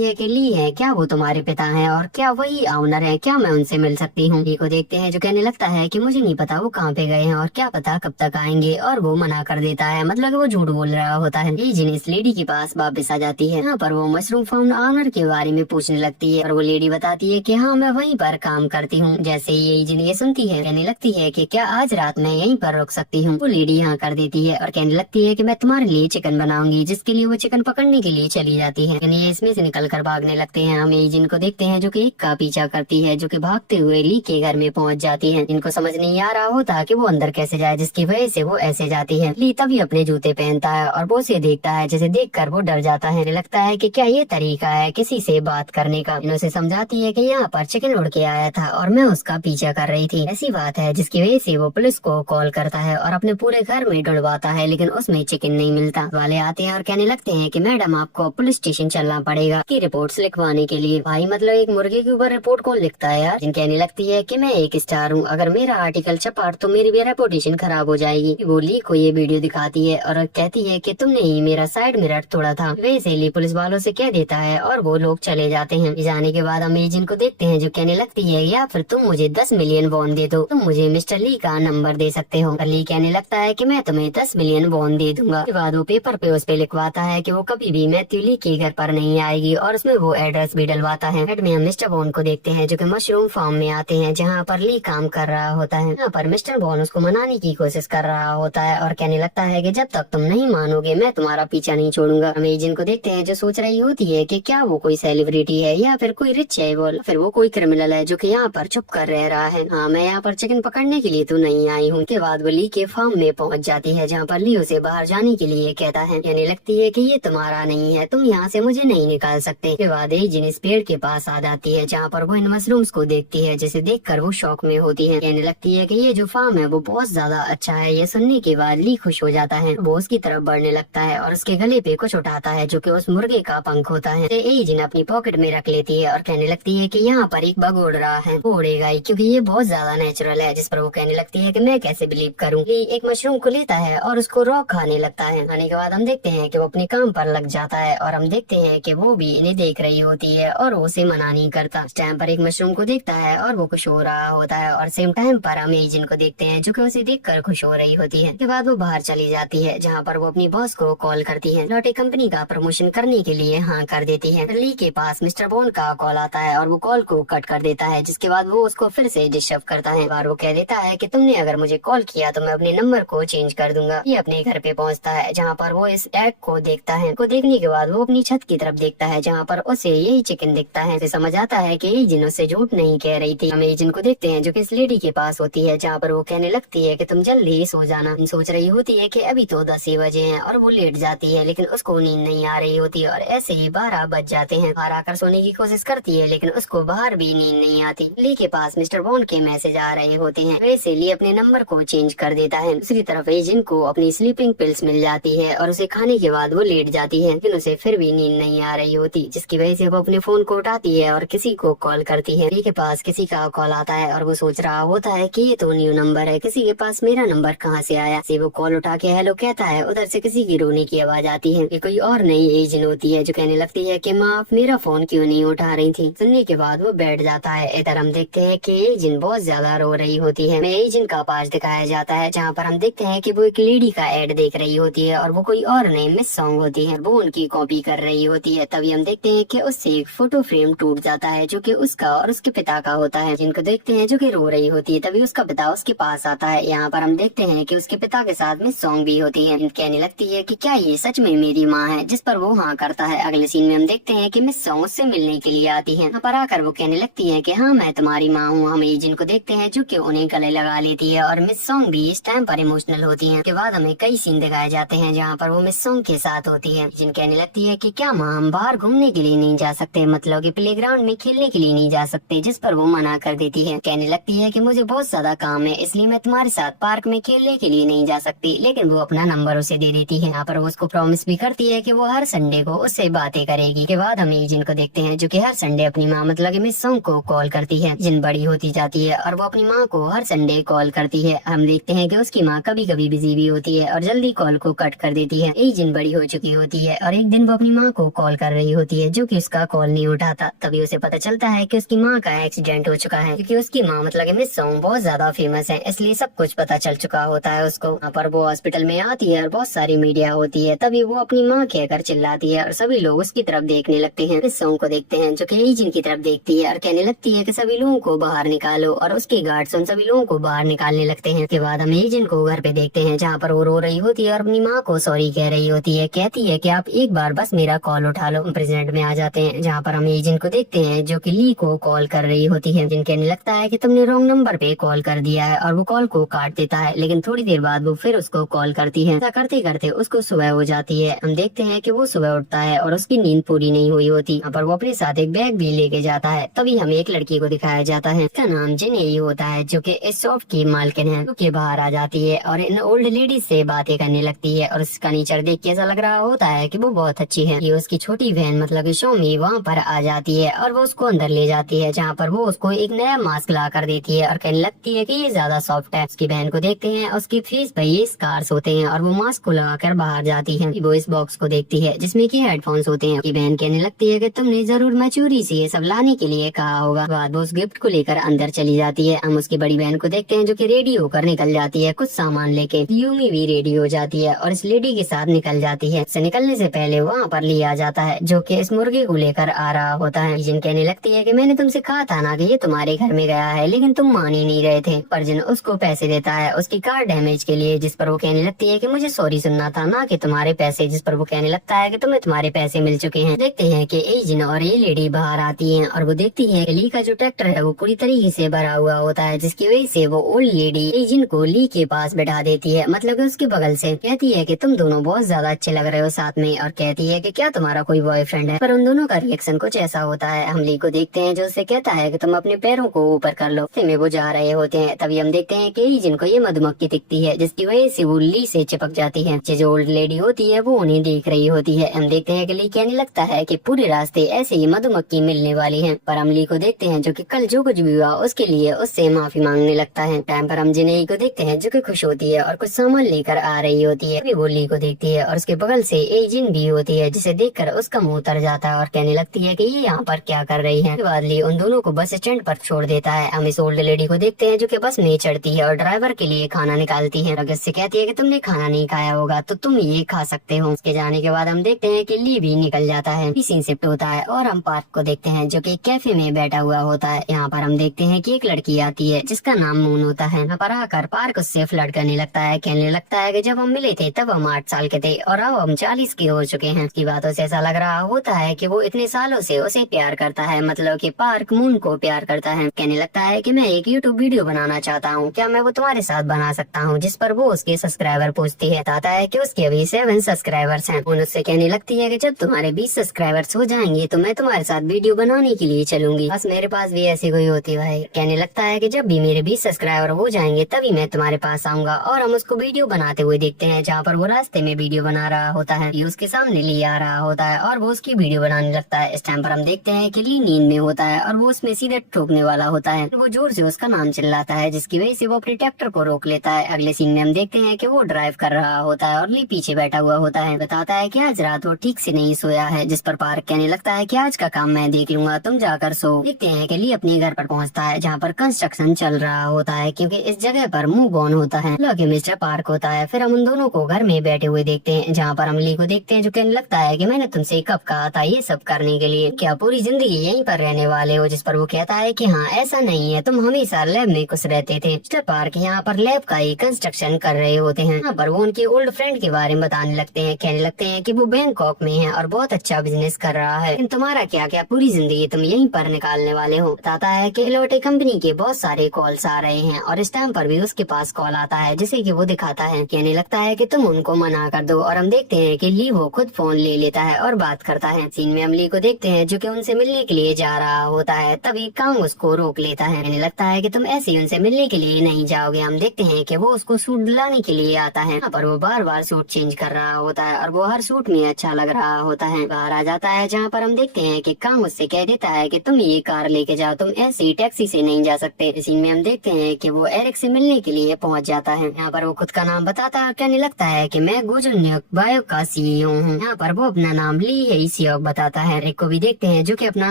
है कि ली है क्या वो तुम्हारे पिता है और क्या वही ऑनर है? क्या मैं उनसे मिल सकती हूँ? ली को देखते हैं जो कहने लगता है कि मुझे नहीं पता वो कहाँ पे गए हैं और क्या पता कब तक आएंगे, और वो मना कर देता है, मतलब कि वो झूठ बोल रहा होता है। ये जिन इस लेडी के पास वापस आ जाती है। यहाँ पर वो मशरूम फार्म ऑनर के बारे में पूछने लगती है और वो लेडी बताती है कि हाँ मैं वहीं पर काम करती हूँ। जैसे ये जिन ये सुनती है, कहने लगती है कि क्या आज रात मैं यहीं पर रुक सकती हूँ? वो लेडी यहाँ कर देती है और कहने लगती है कि मैं तुम्हारे लिए चिकन बनाऊंगी, जिसके लिए वो चिकन पकड़ने के लिए चली जाती है। ये इसमें से निकल कर भागने लगते हैं। हम ये जिनको देखते हैं जो कि एक का पीछा करती है, जो कि भागते हुए ली के घर में पहुंच जाती है। इनको समझ नहीं आ रहा होता कि वो अंदर कैसे जाए, जिसकी वजह से वो ऐसे जाती है। ली तभी अपने जूते पहनता है और वो उसे देखता है, जिसे देखकर वो डर जाता है। लगता है कि क्या ये तरीका है किसी से बात करने का? इनसे समझाती है कि यहाँ पर चिकन उड़ के आया था और मैं उसका पीछा कर रही थी। ऐसी बात है, जिसकी वजह से वो पुलिस को कॉल करता है और अपने पूरे घर में ढूंढवाता है, लेकिन उसमें चिकन नहीं मिलता। वाले आते हैं और कहने लगते हैं कि मैडम आपको पुलिस स्टेशन चलना पड़ेगा की रिपोर्ट्स लिखवाने के लिए। भाई मतलब एक मुर्गे के ऊपर रिपोर्ट कौन लिखता है यार? जिन कहने लगती है कि मैं एक स्टार हूँ, अगर मेरा आर्टिकल छपा तो मेरी भी रेपुटेशन खराब हो जाएगी। वो ली को ये वीडियो दिखाती है और कहती है कि तुमने ही मेरा साइड मिरर तोड़ा था। वैसे ली पुलिस वालों से कह देता है और वो लोग चले जाते हैं। जाने के बाद हम एजेंट को देखते हैं जो कहने लगती है या फिर तुम मुझे 10 मिलियन बॉन्ड दे दो, तुम मुझे मिस्टर ली का नंबर दे सकते हो। ली कहने लगता है कि मैं तुम्हें 10 मिलियन बॉन्ड दे दूंगा। उसके बाद वो पेपर पे उस पे लिखवाता है कि वो कभी भी मैथ्यू ली के घर पर नहीं आएगी और उसमें वो एड्रेस भी डलवाता है। हेड में हम मिस्टर बॉन्ड को देखते हैं जो कि मशरूम फार्म में आते हैं, जहाँ पर ली काम कर रहा होता है। यहाँ पर मिस्टर बॉन्ड उसको मनाने की कोशिश कर रहा होता है और कहने लगता है कि जब तक तुम नहीं मानोगे मैं तुम्हारा पीछा नहीं छोड़ूंगा। हम एजेंट को देखते हैं जो सोच रही होती है कि क्या वो कोई सेलिब्रिटी है या फिर कोई रिच है, बोल फिर वो कोई क्रिमिनल है जो कि यहाँ पर छुप कर रह रहा है। हाँ मैं यहाँ पर चिकन पकड़ने के लिए तो नहीं आई हूँ। के बाद वो ली के फार्म में पहुँच जाती है, जहाँ पर ली उसे बाहर जाने के लिए कहता है। कहने लगती है कि ये तुम्हारा नहीं है, तुम यहाँ से मुझे नहीं निकाल सकते। के बाद एजेंट इस पेड़ के पास आ जाती है, जहाँ पर वो इन मशरूम्स को देखती है, जिसे देखकर वो शौक में होती है। कहने लगती है कि ये जो फार्म है वो बहुत ज्यादा अच्छा है। ये सुनने के बाद ली खुश हो जाता है, वो उसकी तरफ बढ़ने लगता है और उसके गले पे कुछ उठाता है जो कि उस मुर्गे का पंख होता है। एजेंट अपनी पॉकेट में रख लेती है और कहने लगती है कि यहाँ पर एक बग उड़ रहा है, वो उड़ेगा ही क्योंकि ये बहुत ज्यादा नेचुरल है। जिस पर वो कहने लगती है कि मैं कैसे बिलीव करूँ। एक मशरूम को लेता है और उसको रॉ खाने लगता है। खाने के बाद हम देखते हैं कि वो अपने काम पर लग जाता है और हम देखते हैं कि वो भी इन्हें देख रही होती है और वो उसे मना नहीं करता। उस टाइम पर एक मशरूम को देखता है और वो खुश हो रहा होता है और सेम टाइम पर हम एजेंट को देखते हैं जो कि उसे देखकर खुश हो रही होती है। उसके बाद वो बाहर चली जाती है, जहाँ पर वो अपनी बॉस को कॉल करती है। लॉटे कंपनी का प्रमोशन करने के लिए हाँ कर देती है। ली के पास मिस्टर बॉन्ड का कॉल आता है और वो कॉल को कट कर देता है, जिसके बाद वो उसको फिर से डिस्टर्ब करता है और वो कह देता है कि तुमने अगर मुझे कॉल किया तो मैं अपने नंबर को चेंज कर दूंगा। ये अपने घर पे पहुंचता है, जहाँ पर वो इस एग को देखता है। को देखने के बाद वो अपनी छत की तरफ देखता है, जहाँ पर उसे यही चिकन दिखता है। उसे समझ आता है कि ये जिन उससे झूठ नहीं कह रही थी। हम एजेंट को देखते हैं जो कि इस लेडी के पास होती है, जहाँ पर वो कहने लगती है कि तुम जल्दी सो जाना। सोच रही होती है कि अभी तो 10 ही बजे हैं और वो लेट जाती है, लेकिन उसको नींद नहीं आ रही होती और ऐसे ही 12 बज जाते हैं। बाहर आकर सोने की कोशिश करती है, लेकिन उसको बाहर भी नींद नहीं आती। ली के पास मिस्टर बॉन्ड के मैसेज आ रहे होते हैं, वैसे ली अपने नंबर को चेंज कर देता है। दूसरी तरफ एजेंट को अपनी स्लीपिंग पिल्स मिल जाती है और उसे खाने के बाद वो लेट जाती है, लेकिन उसे फिर भी नींद नहीं आ रही होती, जिसकी वजह से वो अपने फोन को उठाती है और किसी को कॉल करती है। ली के पास किसी का कॉल आता है और वो सोच रहा होता है कि ये तो न्यू नंबर है, किसी के पास मेरा नंबर कहाँ से आया। वो कॉल उठा के हेलो कहता है, उधर से किसी की रोने की आवाज आती है। ये कोई और नई एजेंट होती है जो कहने लगती है कि माँ आप मेरा फोन क्यों नहीं उठा रही थी। सुनने के बाद वो बैठ जाता है। इधर हम देखते हैं कि एजेंट बहुत ज्यादा रो रही होती है। एजेंट का पास दिखाया जाता है, जहाँ पर हम देखते हैं कि वो एक लेडी का एड देख रही होती है और वो कोई और नई मिस सॉन्ग होती है, वो उनकी कॉपी कर रही होती है। तभी हम देखते हैं कि उससे एक फोटो फ्रेम टूट जाता है जो कि उसका और उसके पिता का होता है, जिनको देखते हैं जो कि रो रही होती है। तभी उसका पिता उसके पास आता है। यहाँ पर हम देखते हैं कि उसके पिता के साथ मिस सॉन्ग भी होती है। कहने लगती है कि क्या ये सच में मेरी माँ है, जिस पर वो हाँ करता है। अगले सीन में हम देखते हैं कि मिस सॉन्ग उससे मिलने के लिए आती है। यहाँ पर आकर वो कहने लगती है कि हाँ मैं तुम्हारी माँ हूँ। हम एजेंट को देखते देखते हैं जो कि उन्हें गले लगा लेती है और मिस सॉन्ग भी इस टाइम पर इमोशनल होती है। के बाद हमें कई सीन दिखाए जाते हैं जहाँ पर वो मिस सॉन्ग के साथ होती है, जिन कहने लगती है कि क्या माँ हम बाहर घूमने के लिए नहीं जा सकते, मतलब कि प्लेग्राउंड में खेलने के लिए नहीं जा सकते, जिस पर वो मना कर देती है। कहने लगती है कि मुझे बहुत ज्यादा काम है इसलिए मैं तुम्हारे साथ पार्क में खेलने के लिए नहीं जा सकती, लेकिन वो अपना नंबर उसे दे देती है। यहाँ पर वो उसको प्रॉमिस भी करती है कि वो हर संडे को उससे बातें करेगी। के बाद हम जिन को देखते हैं जो कि हर संडे अपनी माँ मतलब कि मिस सॉन्ग को कॉल करती है। जिन बड़ी होती जाती है और वो अपनी माँ को हर संडे कॉल करती है। हम देखते हैं कि उसकी माँ कभी कभी बिजी भी होती है और जल्दी कॉल को कट कर देती है। जिन बड़ी हो चुकी होती है और एक दिन वो अपनी माँ को कॉल कर रही होती है जो कि उसका कॉल नहीं उठाता। तभी उसे पता चलता है कि उसकी माँ का एक्सीडेंट हो चुका है, क्योंकि उसकी माँ मतलब कि मिस सॉन्ग बहुत ज्यादा फेमस है, इसलिए सब कुछ पता चल चुका होता है उसको। यहाँ पर वो हॉस्पिटल में आती है और बहुत सारी मीडिया होती है। तभी वो अपनी माँ कहकर चिल्लाती है और सभी लोग उसकी तरफ देखने लगते हैं। मिस सॉन्ग को देखते हैं जो कि जिन की तरफ देखती है और कहने लगती है कि सभी लोगों को बाहर निकालो, और उसके गार्ड्स उन सभी लोगों को बाहर निकालने लगते हैं। के बाद हम जिन को घर पे देखते हैं जहाँ पर वो रो रही होती है और अपनी माँ को सॉरी कह रही होती है। कहती है कि आप एक बार बस मेरा कॉल उठा लो। प्रेसिडेंट में आ जाते हैं जहाँ पर हम जिन को देखते हैं जो कि ली को कॉल कर रही होती है। जिन कहने लगता है कि तुमने रॉन्ग नंबर पे कॉल कर दिया है और वो कॉल को काट देता है, लेकिन थोड़ी देर बाद वो फिर उसको कॉल करती है। ऐसा करते करते उसको सुबह हो जाती है। हम देखते हैं कि वो सुबह उठता है और उसकी नींद पूरी नहीं हुई होती। यहाँ पर वो अपने साथ एक बैग भी लेके जाता है। तभी हमें एक लड़की को दिखाया जाता है, इसका नाम जिन ही होता है जो कि इस शॉप की मालकिन है, जो कि बाहर आ जाती है और इन ओल्ड लेडीज से बातें करने लगती है। और उसका नेचर देख के ऐसा लग रहा होता है कि वो बहुत अच्छी है। ये उसकी छोटी बहन मतलब शोमी वहाँ पर आ जाती है और वो उसको अंदर ले जाती है, जहाँ पर वो उसको एक नया मास्क ला कर देती है और कहने लगती है कि ये ज्यादा सॉफ्ट है। उसकी बहन को देखते हैं, उसकी फेस पे ये स्कार्स होते हैं और वो मास्क को लगाकर बाहर जाती है। वो इस बॉक्स को देखती है जिसमें की हेडफोन्स होते हैं। बहन कहने लगती है कि तुमने जरूर मैच्योरी से ये सब लाने के लिए कहा होगा। बाद वो उस गिफ्ट को लेकर अंदर चली जाती है। हम उसकी बड़ी बहन को देखते हैं जो कि रेडी होकर निकल जाती है कुछ सामान लेके। यूमी भी रेडी हो जाती है और इस लेडी के साथ निकल जाती है। से निकलने से पहले वहाँ पर ली आ जाता है जो कि इस मुर्गे को लेकर आ रहा होता है। जिन कहने लगती है कि मैंने तुमसे कहा था ना कि ये तुम्हारे घर में गया है, लेकिन तुम मान ही नहीं रहे थे। पर जिन उसको पैसे देता है उसकी कार डैमेज के लिए, जिस पर वो कहने लगती है कि मुझे सॉरी सुनना था ना कि तुम्हारे पैसे, जिस पर वो कहने लगता है कि तुम्हें तुम्हारे पैसे मिल चुके हैं। देखते हैं कि जिन और ये लेडी बाहर आती है और वो देखती है कि ली का जो ट्रैक्टर है वो पूरी तरीके से भरा हुआ होता है, जिसकी वजह से वो ओल्ड लेडी जिन को ली के पास बैठा देती है, मतलब उसके बगल से। कहती है कि तुम दोनों बहुत ज्यादा अच्छे लग रहे हो साथ में, और कहती है कि क्या तुम्हारा कोई बॉयफ्रेंड है। पर उन दोनों का रिएक्शन कुछ ऐसा होता है। हम ली को देखते हैं जो उससे कहता है कि तुम अपने पैरों को ऊपर कर लो। में वो जा रहे होते हैं। तभी हम देखते हैं कि जिनको ये मधुमक्खी दिखती है, जिसकी वजह से वो ली से चिपक जाती है। जो ओल्ड लेडी होती है वो उन्हें देख रही होती है। हम देखते हैं कि ली कहने लगता है कि पूरे रास्ते ऐसे ही मधुमक्खी मिलने वाली है। पर हम ली को देखते हैं जो कि कल जो कुछ भी हुआ उसके लिए उससे माफी मांगने लगता है। टाइम पर हम जिनेई को देखते हैं जो कि खुश होती है और कुछ सामान लेकर आ रही होती है। वो ली को देखती है और उसके बगल से एक जिन भी होती है, जिसे देखकर उसका मुंह उतर जाता है और कहने लगती है कि ये यहाँ पर क्या कर रही है। बाद ली उन दोनों को बस स्टैंड पर छोड़ देता है। हम इस ओल्ड लेडी को देखते हैं जो कि बस में चढ़ती है और ड्राइवर के लिए खाना निकालती है। अगस्त से कहती है कि तुमने खाना नहीं खाया होगा तो तुम ये खा सकते हो। उसके जाने के बाद हम देखते हैं कि ली भी निकल जाता है। सीन शिफ्ट होता है और हम पार्क को देखते हैं जो कि कैफे में बैठा हुआ होता है। यहाँ पर हम देखते हैं कि एक लड़की आती है जिसका नाम मून होता है। यहाँ पर आकर पार्क उससे फ्लर्ट करने लगता है। कहने लगता है कि जब हम मिले थे तब हम 8 साल के थे और अब हम 40 के हो चुके हैं। उसकी बातों से ऐसा लग रहा होता है कि वो इतने सालों से उसे प्यार करता है, मतलब कि पार्क मून को प्यार करता है। कहने लगता है कि मैं एक यूट्यूब वीडियो बनाना चाहता हूँ, क्या मैं वो तुम्हारे साथ बना सकता हूँ। जिस पर वो उसके सब्सक्राइबर पूछती है। बताता है कि उसके अभी 7 सब्सक्राइबर्स हैं। मून उससे कहने लगती है कि जब तुम्हारे 20 सब्सक्राइबर्स हो जाएंगे तो मैं तुम्हारे साथ वीडियो बनाने के लिए चलूंगी। बस मेरे पास भी ऐसी कोई होती है। कहने लगता है कि जब भी मेरे 20 सब्सक्राइबर हो जाएंगे तभी मैं तुम्हारे पास आऊंगा। और हम उसको वीडियो बनाते हुए देखते हैं जहाँ पर वो रास्ते में वीडियो बना रहा होता है। ये उसके सामने ली आ रहा होता है और वो उसकी वीडियो बनाने लगता है। इस टाइम पर हम देखते हैं कि ली नींद में होता है और वो उसमें सीधे ठोकने वाला होता है। वो जोर से उसका नाम चिल्लाता है जिसकी वजह से वो अपने ट्रैक्टर को रोक लेता है। अगले सीन में हम देखते हैं कि वो ड्राइव कर रहा होता है और ली पीछे बैठा हुआ होता है। बताता है कि आज रात वो ठीक से नहीं सोया है। जिस पर पार्क कहने लगता है कि आज का काम मैं देख लूंगा, तुम जाकर सो। देखते हैं कि ली अपने घर पर पहुंचता है जहाँ पर कंस्ट्रक्शन चल रहा होता है, क्योंकि इस जगह पर मूव ऑन होता है। लॉकी मिस्टर पार्क होता है। फिर हम उन दोनों को घर में बैठे हुए देखते हैं जहाँ पर हम ली को देखते हैं जो कहने लगता है कि मैंने तुमसे कब कहा था ये सब करने के लिए, क्या पूरी जिंदगी यहीं पर रहने वाले हो। जिस पर वो कहता है कि हाँ ऐसा नहीं है, तुम हमेशा लैब में खुश रहते थे। मिस्टर पार्क यहाँ पर लैब का ही कंस्ट्रक्शन कर रहे होते हैं। यहाँ पर वो उनके ओल्ड फ्रेंड के बारे में बताने लगते हैं। कहने लगते हैं कि वो बैंकॉक में है और बहुत अच्छा बिजनेस कर रहा है, लेकिन तुम्हारा क्या क्या, पूरी जिंदगी तुम यहीं पर निकालने वाले हो। बताता है कि इलोटे कंपनी के बहुत सारे कॉल्स आ रहे हैं और इस टाइम पर भी उसके पास कॉल आता है जिसे कि वो दिखाता है। कहने लगता है कि तुम उनको मना कर दो और हम देखते हैं कि ली वो खुद फोन ले लेता है और बात करता है। सीन में हम ली को देखते हैं जो कि उनसे मिलने के लिए जा रहा होता है, तभी कांग उसको रोक लेता है। कहने लगता है कि तुम ऐसे ही उनसे मिलने के लिए नहीं जाओगे। हम देखते हैं कि वो उसको सूट दिलाने के लिए आता है, पर वो बार बार सूट चेंज कर रहा होता है और वो हर सूट में अच्छा लग रहा होता है। बाहर आ जाता है जहाँ पर हम देखते हैं कि कांग उससे कह देता है कि तुम ये कार लेके जाओ, तुम ऐसे ही टैक्सी से नहीं जा सकते। इसी में हम देखते हैं कि वो एरिक से मिलने के लिए पहुंच जाता है। यहाँ पर वो खुद का नाम बताता है, कहने लगता है कि मैं गुजुन्युक बायो का सीईओ हूँ। यहाँ पर वो अपना नाम ली हेसियोक बताता है। एरिक को भी देखते हैं जो कि अपना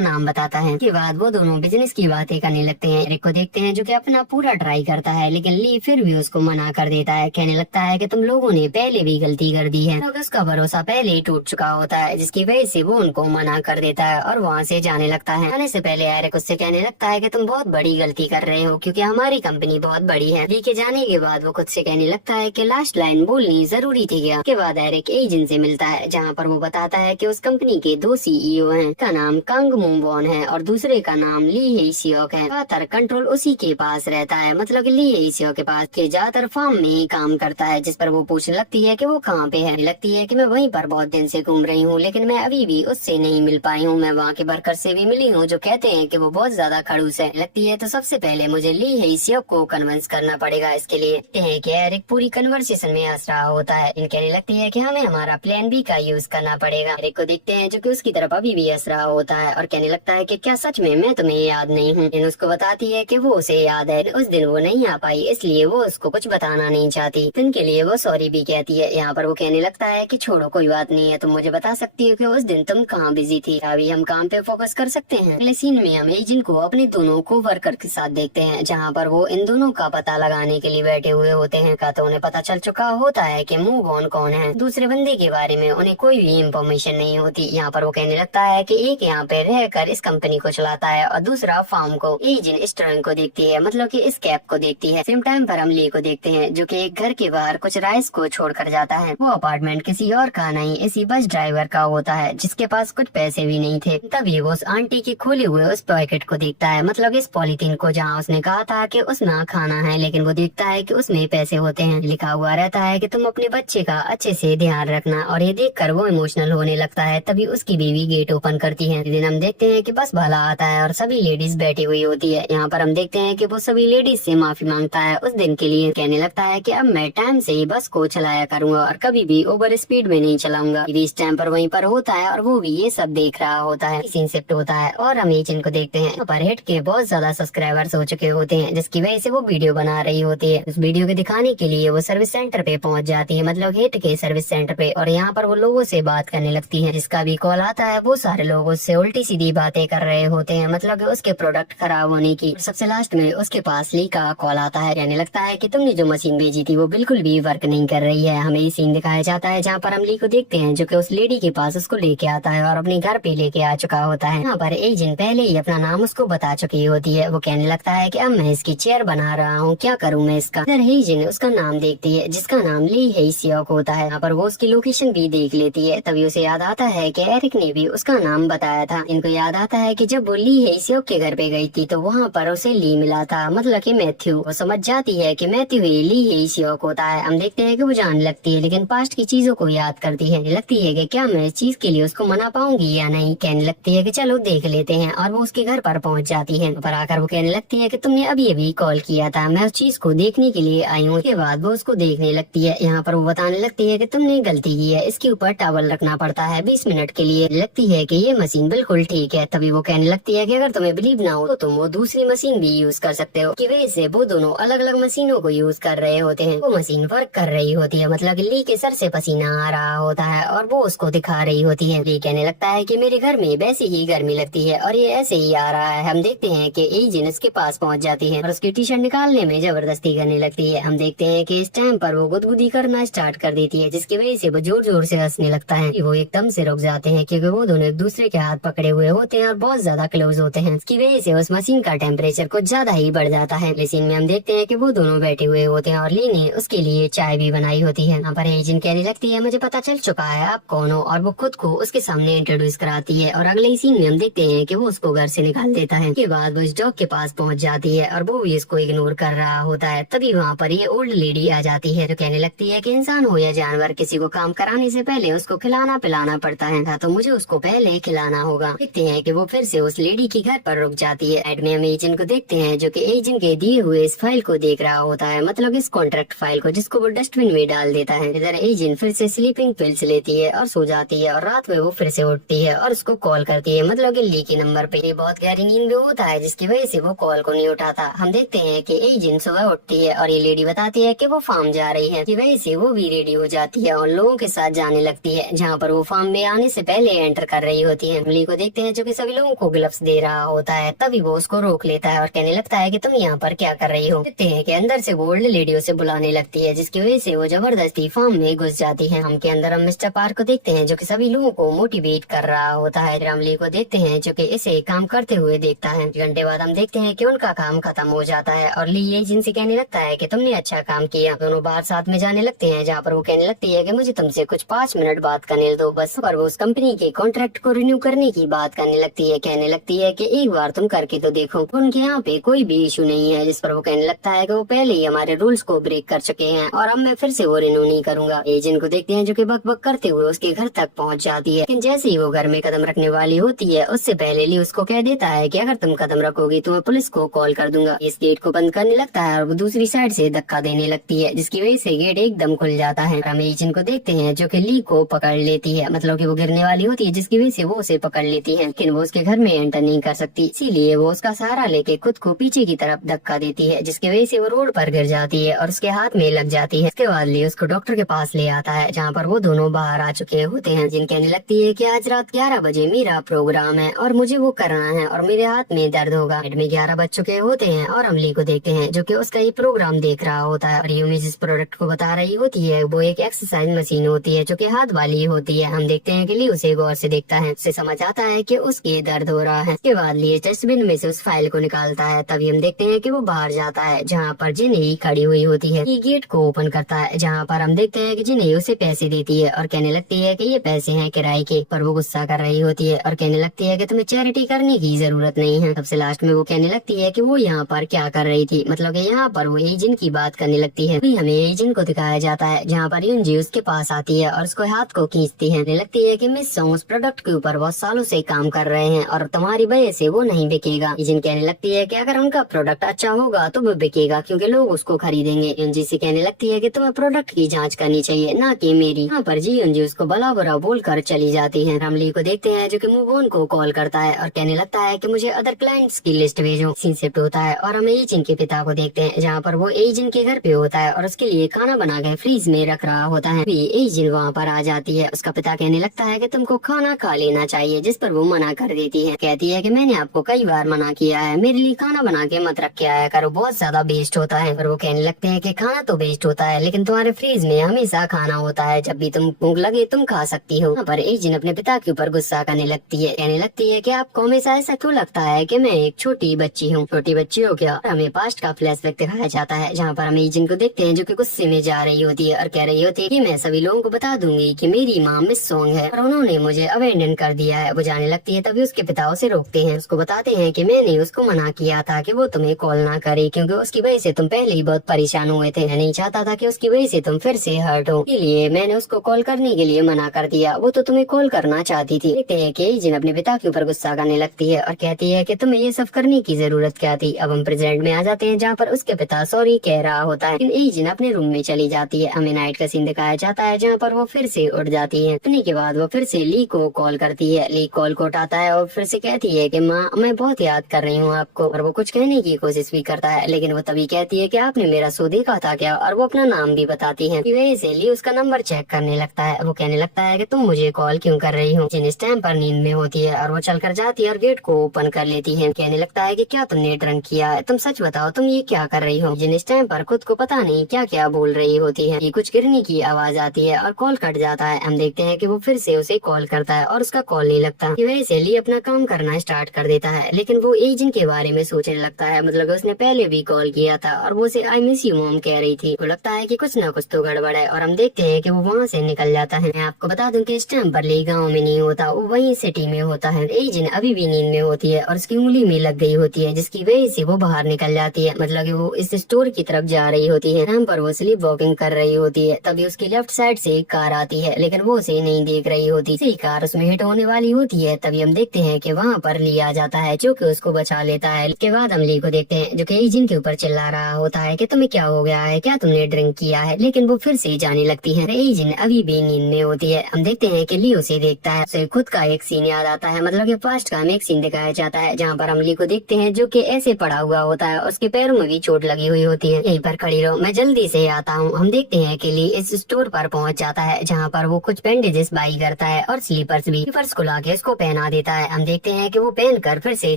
नाम बताता है। के बाद वो दोनों बिजनेस की बातें करने लगते हैं। एरिक को देखते हैं जो कि अपना पूरा ट्राई करता है, लेकिन ली फिर भी उसको मना कर देता है। कहने लगता है कि तुम लोगों ने पहले भी गलती कर दी है। तो उसका भरोसा पहले ही टूट चुका होता है, जिसकी वजह से वो उनको मना कर देता है और वहाँ से जाने लगता है। जाने से पहले एरिक उससे कहने लगता है कि तुम बहुत बड़ी गलती कर रहे हो क्योंकि हमारी कंपनी बहुत बड़ी है। ली के जाने के बाद वो खुद से कहने लगता है कि लास्ट लाइन बोलनी जरूरी थी क्या। के बाद एरिक एजेंट से मिलता है जहाँ पर वो बताता है कि उस कंपनी के 2 सीईओ हैं। का नाम कांग मूवॉन है और दूसरे का नाम ली हेसियोक है। ज्यादातर कंट्रोल उसी के पास रहता है, मतलब ली हेसियोक के पास, के ज्यादातर फार्म में ही काम करता है। जिस पर वो पूछने लगती है कि वो कहाँ पे है। लगती है कि मैं वहीं पर बहुत दिन से घूम रही हूँ, लेकिन मैं अभी भी उससे नहीं मिल पाई हूँ। मैं वहाँ के वर्कर से भी मिली हूँ जो कहते हैं कि वो बहुत ज्यादा खड़ूस है। लगती है तो सबसे पहले मुझे ली हेसियोक को कन्विंस करना पड़ेगा। इसके लिए देखते हैं कि एरिक पूरी कन्वर्सेशन में हंस रहा होता है। इन कहने लगती है कि हमें हमारा प्लान बी का यूज करना पड़ेगा। एरिक को देखते हैं जो कि उसकी तरफ अभी भी हंस रहा होता है और कहने लगता है कि क्या सच में मैं तुम्हें याद नहीं हूँ। इन उसको बताती है कि वो उसे याद है, उस दिन वो नहीं आ पाई इसलिए वो उसको कुछ बताना नहीं चाहती। इनके लिए वो सॉरी भी कहती है। यहाँ पर वो कहने लगता है कि छोड़ो कोई बात नहीं है, तुम मुझे बता सकती हो कि उस दिन तुम कहाँ बिजी थी। अभी हम काम पे फोकस कर सकते हैं। अगले सीन में हम एजेंट को अपने दोनों को वर्कर के साथ देखते हैं जहाँ पर वो इन दोनों का पता लगाने के लिए बैठे हुए होते हैं। का तो उन्हें पता चल चुका होता है कि मूव ऑन कौन है। दूसरे बंदे के बारे में उन्हें कोई भी इंफॉर्मेशन नहीं होती। यहाँ पर वो कहने लगता है कि एक यहाँ पे रहकर इस कंपनी को चलाता है और दूसरा फार्म को। एजेंट स्टर्लिंग को देखती है, मतलब कि इस कैप को देखती है। सेम टाइम पर हम ली को देखते हैं जो कि एक घर के बाहर कुछ राइस को छोड़कर जाता है। वो अपार्टमेंट किसी और का नहीं, इसी बस ड्राइवर का होता है जिसके पास कुछ पैसे भी नहीं थे। तभी वो उस आंटी के खोले हुए उस पैकेट को देखता है, मतलब इस पॉलिथीन को जहाँ उसने कहा था कि उसमें खाना है, लेकिन वो देखता है कि उसमें पैसे होते हैं। लिखा हुआ रहता है कि तुम अपने बच्चे का अच्छे से ध्यान रखना, और ये देखकर वो इमोशनल होने लगता है। तभी उसकी बीवी गेट ओपन करती है। दिन हम देखते हैं कि बस भला आता है और सभी लेडीज बैठी हुई होती है। यहाँ पर हम देखते हैं कि वो सभी लेडीज से माफी मांगता है उस दिन के लिए। कहने लगता है कि अब मैं टाइम से ही बस को चलाया करूंगा और कभी भी ओवर स्पीड में नहीं चलाऊंगा। इस टाइम पर वहीं पर होता है और वो भी ये सब देख रहा होता है। सीन शिफ्ट होता है और हम एजेंट को देखते हैं। यहाँ पर हिट के बहुत ज्यादा सब्सक्राइबर्स हो चुके होते हैं, जिसकी वजह से वो वीडियो बना रही होती है। उस वीडियो के दिखाने के लिए वो सर्विस सेंटर पे पहुंच जाती है, मतलब हिट के सर्विस सेंटर पे, और यहाँ पर वो लोगों से बात करने लगती है। जिसका भी कॉल आता है वो सारे लोग उससे उल्टी सीधी बातें कर रहे होते हैं, मतलब उसके प्रोडक्ट खराब होने की। सबसे लास्ट में उसके पास ली का कॉल आता है। कहने लगता है कि तुमने जो मशीन भेजी थी वो बिल्कुल भी वर्क नहीं कर रही है। हमें ये सीन दिखाया जाता है जहाँ पर हम ली को देखते हैं जो कि उस लेडी के पास उसको लेके आता है और अपने घर पे लेके आ चुका होता है। यहाँ पर एजेंट पहले ही अपना नाम उसको बता चुकी होती है। वो कहने लगता है कि अब मैं इसकी चेयर बना रहा हूँ, क्या करूँ मैं इसका। इधर एजेंट उसका नाम देखती है जिसका नाम ली हेसियोक होता है। यहाँ पर वो उसकी लोकेशन भी देख लेती है। तभी उसे याद आता है कि एरिक ने भी उसका नाम बताया था। इनको याद आता है कि जब वो ली हेसियोक के घर पे गई थी तो वहाँ पर उसे ली मिला था, मतलब कि मैथ्यू। वो समझ जाती है कि मैथ्यू ही ली हेसियोक होता है। हम देखते हैं कि वो जानने लगती है, लेकिन पास्ट की चीजों को याद करती है। लगती है कि क्या मैं इस चीज के लिए उसको मना पाऊंगी या नहीं। कहने लगती है कि चलो देख लेते हैं, और वो उसके घर पर पहुंच जाती है। पर आकर वो कहने लगती है कि तुमने अभी अभी कॉल किया था, मैं उस चीज को देखने के लिए आई हूँ। उसके बाद वो उसको देखने लगती है। यहाँ पर वो बताने लगती है कि तुमने गलती की है, इसके ऊपर टॉवल रखना पड़ता है 20 मिनट के लिए। लगती है कि ये मशीन बिल्कुल ठीक है। तभी वो कहने लगती है कि अगर तुम्हें बिलीव ना हो तो तुम वो दूसरी मशीन भी यूज कर सकते हो। की वजह से वो दोनों अलग अलग मशीनों को यूज कर रहे होते हैं। वो मशीन वर्क कर रही होती है, मतलब ली के सर से पसीना आ रहा होता है और वो उसको दिखा रही होती है। ली कहने लगता है कि मेरे घर में वैसे ही गर्मी लगती है और ये ऐसे ही आ रहा है। हम देखते हैं कि एजेंट उसके पास पहुंच जाती है और उसकी टी शर्ट निकालने में जबरदस्ती करने लगती है। हम देखते हैं कि इस टाइम पर वो गुदगुदी करना स्टार्ट कर देती है, जिसकी वजह से वो जोर जोर से हंसने लगता है। वो एकदम से रुक जाते हैं क्योंकि वो दोनों एक दूसरे के हाथ पकड़े हुए होते हैं और बहुत ज्यादा क्लोज होते हैं। इसकी वजह से उस मशीन का टेम्परेचर कुछ ज्यादा ही बढ़ जाता है। लेकिन में हम देखते हैं कि वो दोनों बैठे हुए होते हैं और ली ने उसके लिए चाय भी बनाई होती है। यहाँ पर एजेंट कहने लगती है मुझे पता चल चुका है आप कौन हो, और वो खुद को उसके सामने इंट्रोड्यूस कराती है। और अगले ही सीन में हम देखते हैं कि वो उसको घर से निकाल देता है। के बाद वो इस डॉग के पास पहुंच जाती है और वो भी इसको इग्नोर कर रहा होता है। तभी वहाँ पर ये ओल्ड लेडी आ जाती है जो कहने लगती है कि इंसान हो या जानवर, किसी को काम कराने से पहले उसको खिलाना पिलाना पड़ता है, तो मुझे उसको पहले खिलाना होगा। देखते हैं कि वो फिर से उस लेडी के घर पर रुक जाती है। साइड में हम एजेंट को देखते हैं जो कि एजेंट के दिए हुए इस फाइल को देख रहा होता है, मतलब इस कॉन्ट्रैक्ट फाइल को, जिसको वो डस्टबिन में डाल देता है। इधर एजेंट फिर से स्लीपिंग पिल्स लेती है और सो जाती है और रात में वो फिर से उठती है और उसको कॉल करती है, मतलब ली के नंबर पे। ये बहुत गहरी नींद में होता है जिसकी वजह से वो कॉल को नहीं उठाता। हम देखते हैं कि एजेंट सुबह उठती है और ये लेडी बताती है कि वो फार्म जा रही है, की वजह से वो भी रेडी हो जाती है और लोगों के साथ जाने लगती है, जहाँ पर वो फार्म में आने से पहले एंटर कर रही होती है। ली को देखते हैं जो कि सभी लोगों को ग्लव्स दे रहा होता है। तभी वो उसको रोक लेता है और कहने लगता है कि तुम यहाँ पर क्या कर रही हो। देखते हैं कि अंदर से वो ओल्ड लेडी उसे बुलाने लगती है, जिसकी वजह से वो जबरदस्ती फार्म में घुस जाती है। हम के अंदर हम मिस्टर पार्क को देखते हैं जो कि सभी लोगों को मोटिवेट कर रहा होता है। रामली को देखते हैं जो कि इसे काम करते हुए देखता है। घंटे बाद हम देखते हैं कि उनका काम खत्म हो जाता है और ली एजेंट से कहने लगता है कि तुमने अच्छा काम किया। दोनों बाहर साथ में जाने लगते हैं, जहाँ पर वो कहने लगती है कि मुझे तुमसे कुछ 5 मिनट बात करने दो बस। पर वो उस कंपनी के कॉन्ट्रैक्ट को रिन्यू करने की बात करने लगती है, कहने लगती है कि एक बार तुम करके तो देखो। उनके यहाँ पे कोई भी इशू नहीं है, जिस पर वो कहने लगता है कि वो पहले ही हमारे रूल्स को ब्रेक कर चुके हैं और अब मैं फिर से वो रिन्यू नहीं करूंगा। एजेंट को देखते हैं जो कि बक बक करते हुए उसके घर तक पहुंच जाती है, लेकिन जैसे ही वो घर में कदम रखने वाली होती है उससे पहले ली उसको कह देता है कि अगर तुम कदम रखोगी तो मैं पुलिस को कॉल कर दूंगा। इस गेट को बंद करने लगता है और वो दूसरी साइड से धक्का देने लगती है, जिसकी वजह से गेट एकदम खुल जाता है। हम एजेंट को देखते हैं जो कि ली को पकड़ लेती है, मतलब कि वो गिरने वाली होती है, जिसकी वजह से वो उसे पकड़ लेती है, लेकिन वो उसके घर में एंटर नहीं कर सकती, इसीलिए वो उसका सहारा लेके खुद को पीछे की तरफ धक्का देती है, जिसकी वजह से वो रोड पर गिर जाती है और उसके हाथ में लग जाती है। इसके बाद ली उसको डॉक्टर के पास ले आता है, जहाँ पर वो दोनों बाहर आ चुके होते हैं। जिन कहने लगती है कि आज रात 11 बजे मेरा प्रोग्राम है और मुझे वो करना है और मेरे हाथ में दर्द होगा। बेड में 11 बज चुके होते हैं और हम ली को देखते हैं जो कि उसका ये प्रोग्राम देख रहा होता है और यूमी जिस प्रोडक्ट को बता रही होती है वो एक एक्सरसाइज मशीन होती है जो कि हाथ वाली होती है। हम देखते हैं कि ली उसे गौर से देखता है, उसे समझ आता है कि उसके दर्द हो रहा है। इसके बाद ली डस्टबिन में से उस फाइल को निकालता है। तभी हम देखते हैं कि वो बाहर जाता है, जहाँ पर जिन्हें खड़ी हुई होती है। ये गेट को ओपन करता है, जहाँ पर हम देखते हैं कि जिन्हें उसे पैसे देती है और कहने लगती है कि ये पैसे हैं किराए के। पर वो गुस्सा कर रही होती है और कहने लगती है कि तुम्हें चैरिटी करने की जरूरत नहीं है। सबसे लास्ट में वो कहने लगती है कि वो यहाँ पर क्या कर रही थी, मतलब कि यहाँ पर वो एजेंट की बात करने लगती है। हमें एजेंट को दिखाया जाता है, जहाँ पर यूनजी उसके पास आती है और उसको हाथ को खींचती है। कहने लगती है कि मिस सॉन्ग उस प्रोडक्ट के ऊपर बहुत सालों से काम कर रहे हैं और तुम्हारी वजह से वो नहीं बिकेगा। एजेंट कहने लगती है कि अगर उनका प्रोडक्ट अच्छा होगा तो वो बिकेगा, क्योंकि लोग उसको खरीदेंगे। यूनजी से कहने लगती है कि तुम्हें प्रोडक्ट की जांच करनी चाहिए, ना कि मेरी। यहाँ पर जी यूनजी उसको भला बुरा बोलकर चली जाती है। रामली को देखते हैं जो कि मूव ऑन को कॉल करता है और कहने लगता है कि मुझे अदर क्लाइंट्स की लिस्ट भेजो। सीन शिफ्ट होता है और हम एजेंट के पिता को देखते हैं, जहाँ पर वो एजेंट के घर पे होता है और उसके लिए खाना बना के फ्रीज में रख रहा होता है। एजेंट वहाँ पर आ जाती है। उसका पिता कहने लगता है कि तुमको खाना खा लेना चाहिए, जिस पर वो मना कर देती है। कहती है कि मैंने आपको कई बार मना किया है, मेरे लिए खाना बना के मत रख के आया करो, बहुत ज्यादा वेस्ट होता है। पर वो कहने लगते हैं कि खाना तो वेस्ट होता है, लेकिन तुम्हारे फ्रीज में हमेशा खाना होता है, जब भी तुम भूख लगे तुम खा सकती हो। पर एजेंट अपने पिता के ऊपर गुस्सा करने लगती है, कहने लगती है कि आपको हमेशा ऐसा क्यों लगता है कि मैं एक छोटी बच्ची हूँ। छोटी बच्ची हो क्या? हमें पास्ट का फ्लैशबैक दिखाया जाता है, जहाँ पर हम एजेंट को देखते हैं जो कि गुस्से में जा रही होती है और कह रही होती है कि मैं सभी लोगों को बता दूंगी कि मेरी माँ मिस सॉन्ग है और उन्होंने मुझे अबेंडन कर दिया है। वो जाने लगती है, तभी उसके पिता उसे रोकते हैं, उसको बताते हैं कि मैंने उसको मना किया था कि वो तुम्हें कॉल ना करे, क्योंकि उसकी वजह से तुम पहले ही बहुत परेशान हुए थे। मैं नहीं चाहता था कि उसकी वजह से तुम फिर से हर्ट हो, इसलिए मैंने उसको कॉल करने के लिए मना कर दिया। वो तो तुम्हें कॉल करना चाहती थी। देखते हैं कि एजेंट अपने पिता के ऊपर गुस्सा करने लगती है और कहती है कि तुम्हें ये सब करने की जरूरत क्या थी। अब हम प्रेजेंट में आ जाते हैं, जहाँ पर उसके पिता सॉरी कह रहा होता है, लेकिन एजेंट अपने रूम में चली जाती है। हमें नाइट का सीन दिखाया जाता है, जहाँ पर वो फिर से उठ जाती है। उठने के बाद वो फिर से ली को कॉल करती है। ली कॉल को उठाता है और फिर से कहती है कि माँ मैं बहुत याद कर रही हूँ आपको। और वो कुछ कहने की कोशिश भी करता है, लेकिन वो तभी कहती है कि आपने मेरा शो देखा था क्या, और वो अपना नाम भी बताती है। वजह से ली उसका नंबर चेक करने लगता है। वो कहने लगता है कि तुम मुझे कॉल क्यों कर रही हो। जिन इस टाइम पर नींद में होती है और वो चलकर जाती है और गेट को ओपन कर लेती है। कहने लगता है कि क्या तुमने ड्रिंक किया है, तुम सच बताओ तुम ये क्या कर रही हो। जिन इस टाइम पर खुद को पता नहीं क्या क्या बोल रही होती है। ये कुछ गिरने की आवाज आती है और कॉल कट जाता है। हम देखते हैं कि वो फिर से उसे कॉल करता है और उसका कॉल नहीं लगता। वजह से ली अपना काम करना स्टार्ट कर देता है, लेकिन वो एजेंट के बारे में सोचने लगता है, मतलब उसने पहले भी कॉल किया था और वो उसे आई मिस यू मॉम कह रही थी। वो लगता है कि कुछ न कुछ तो गड़बड़ है और हम देखते हैं कि वो वहाँ से निकल जाता है। मैं आपको बता दूं कि इस टाइम पर ली गाँव में नहीं होता, वो वही सिटी में होता है। एजेंट अभी भी नींद में होती है और उसकी उंगली में लग गई होती है, जिसकी वजह से वो बाहर निकल जाती है। मतलब कि वो इस स्टोर की तरफ जा रही होती है। यहाँ पर वो स्लीप वॉकिंग कर रही होती है, तभी उसकी लेफ्ट साइड से एक कार आती है, लेकिन वो उसे नहीं देख रही होती। सही कार उसमें हिट होने वाली होती है, तभी हम देखते हैं कि वहाँ पर ली आ जाता है, जो कि उसको बचा लेता है। इसके बाद हम ली को देखते हैं, जो कि एजेंट के ऊपर चिल्ला रहा होता है कि तुम्हें क्या हो गया है, क्या तुमने ड्रिंक किया है। लेकिन वो फिर से जाने लगती है। एजेंट अभी भी नींद में होती है। हम देखते हैं कि ली उसे देखता है, उसे खुद का एक सीन याद आता है। मतलब कि पास्ट का हमें एक सीन दिखाया जाता है, जहाँ पर हम ली को देखते हैं, जो कि ऐसे पड़ा हुआ होता है, उसके पैरों में भी चोट लगी हुई होती है। यहीं पर खड़ी रहो, मैं जल्दी से आता हूँ। हम देखते हैं कि ली इस स्टोर पर पहुँच जाता है, जहाँ पर वो कुछ बैंडेजेस बाई करता है और स्लीपर्स भी। स्लीपर्स को लाके उसको पहना देता है। हम देखते हैं कि वो पहन कर फिर से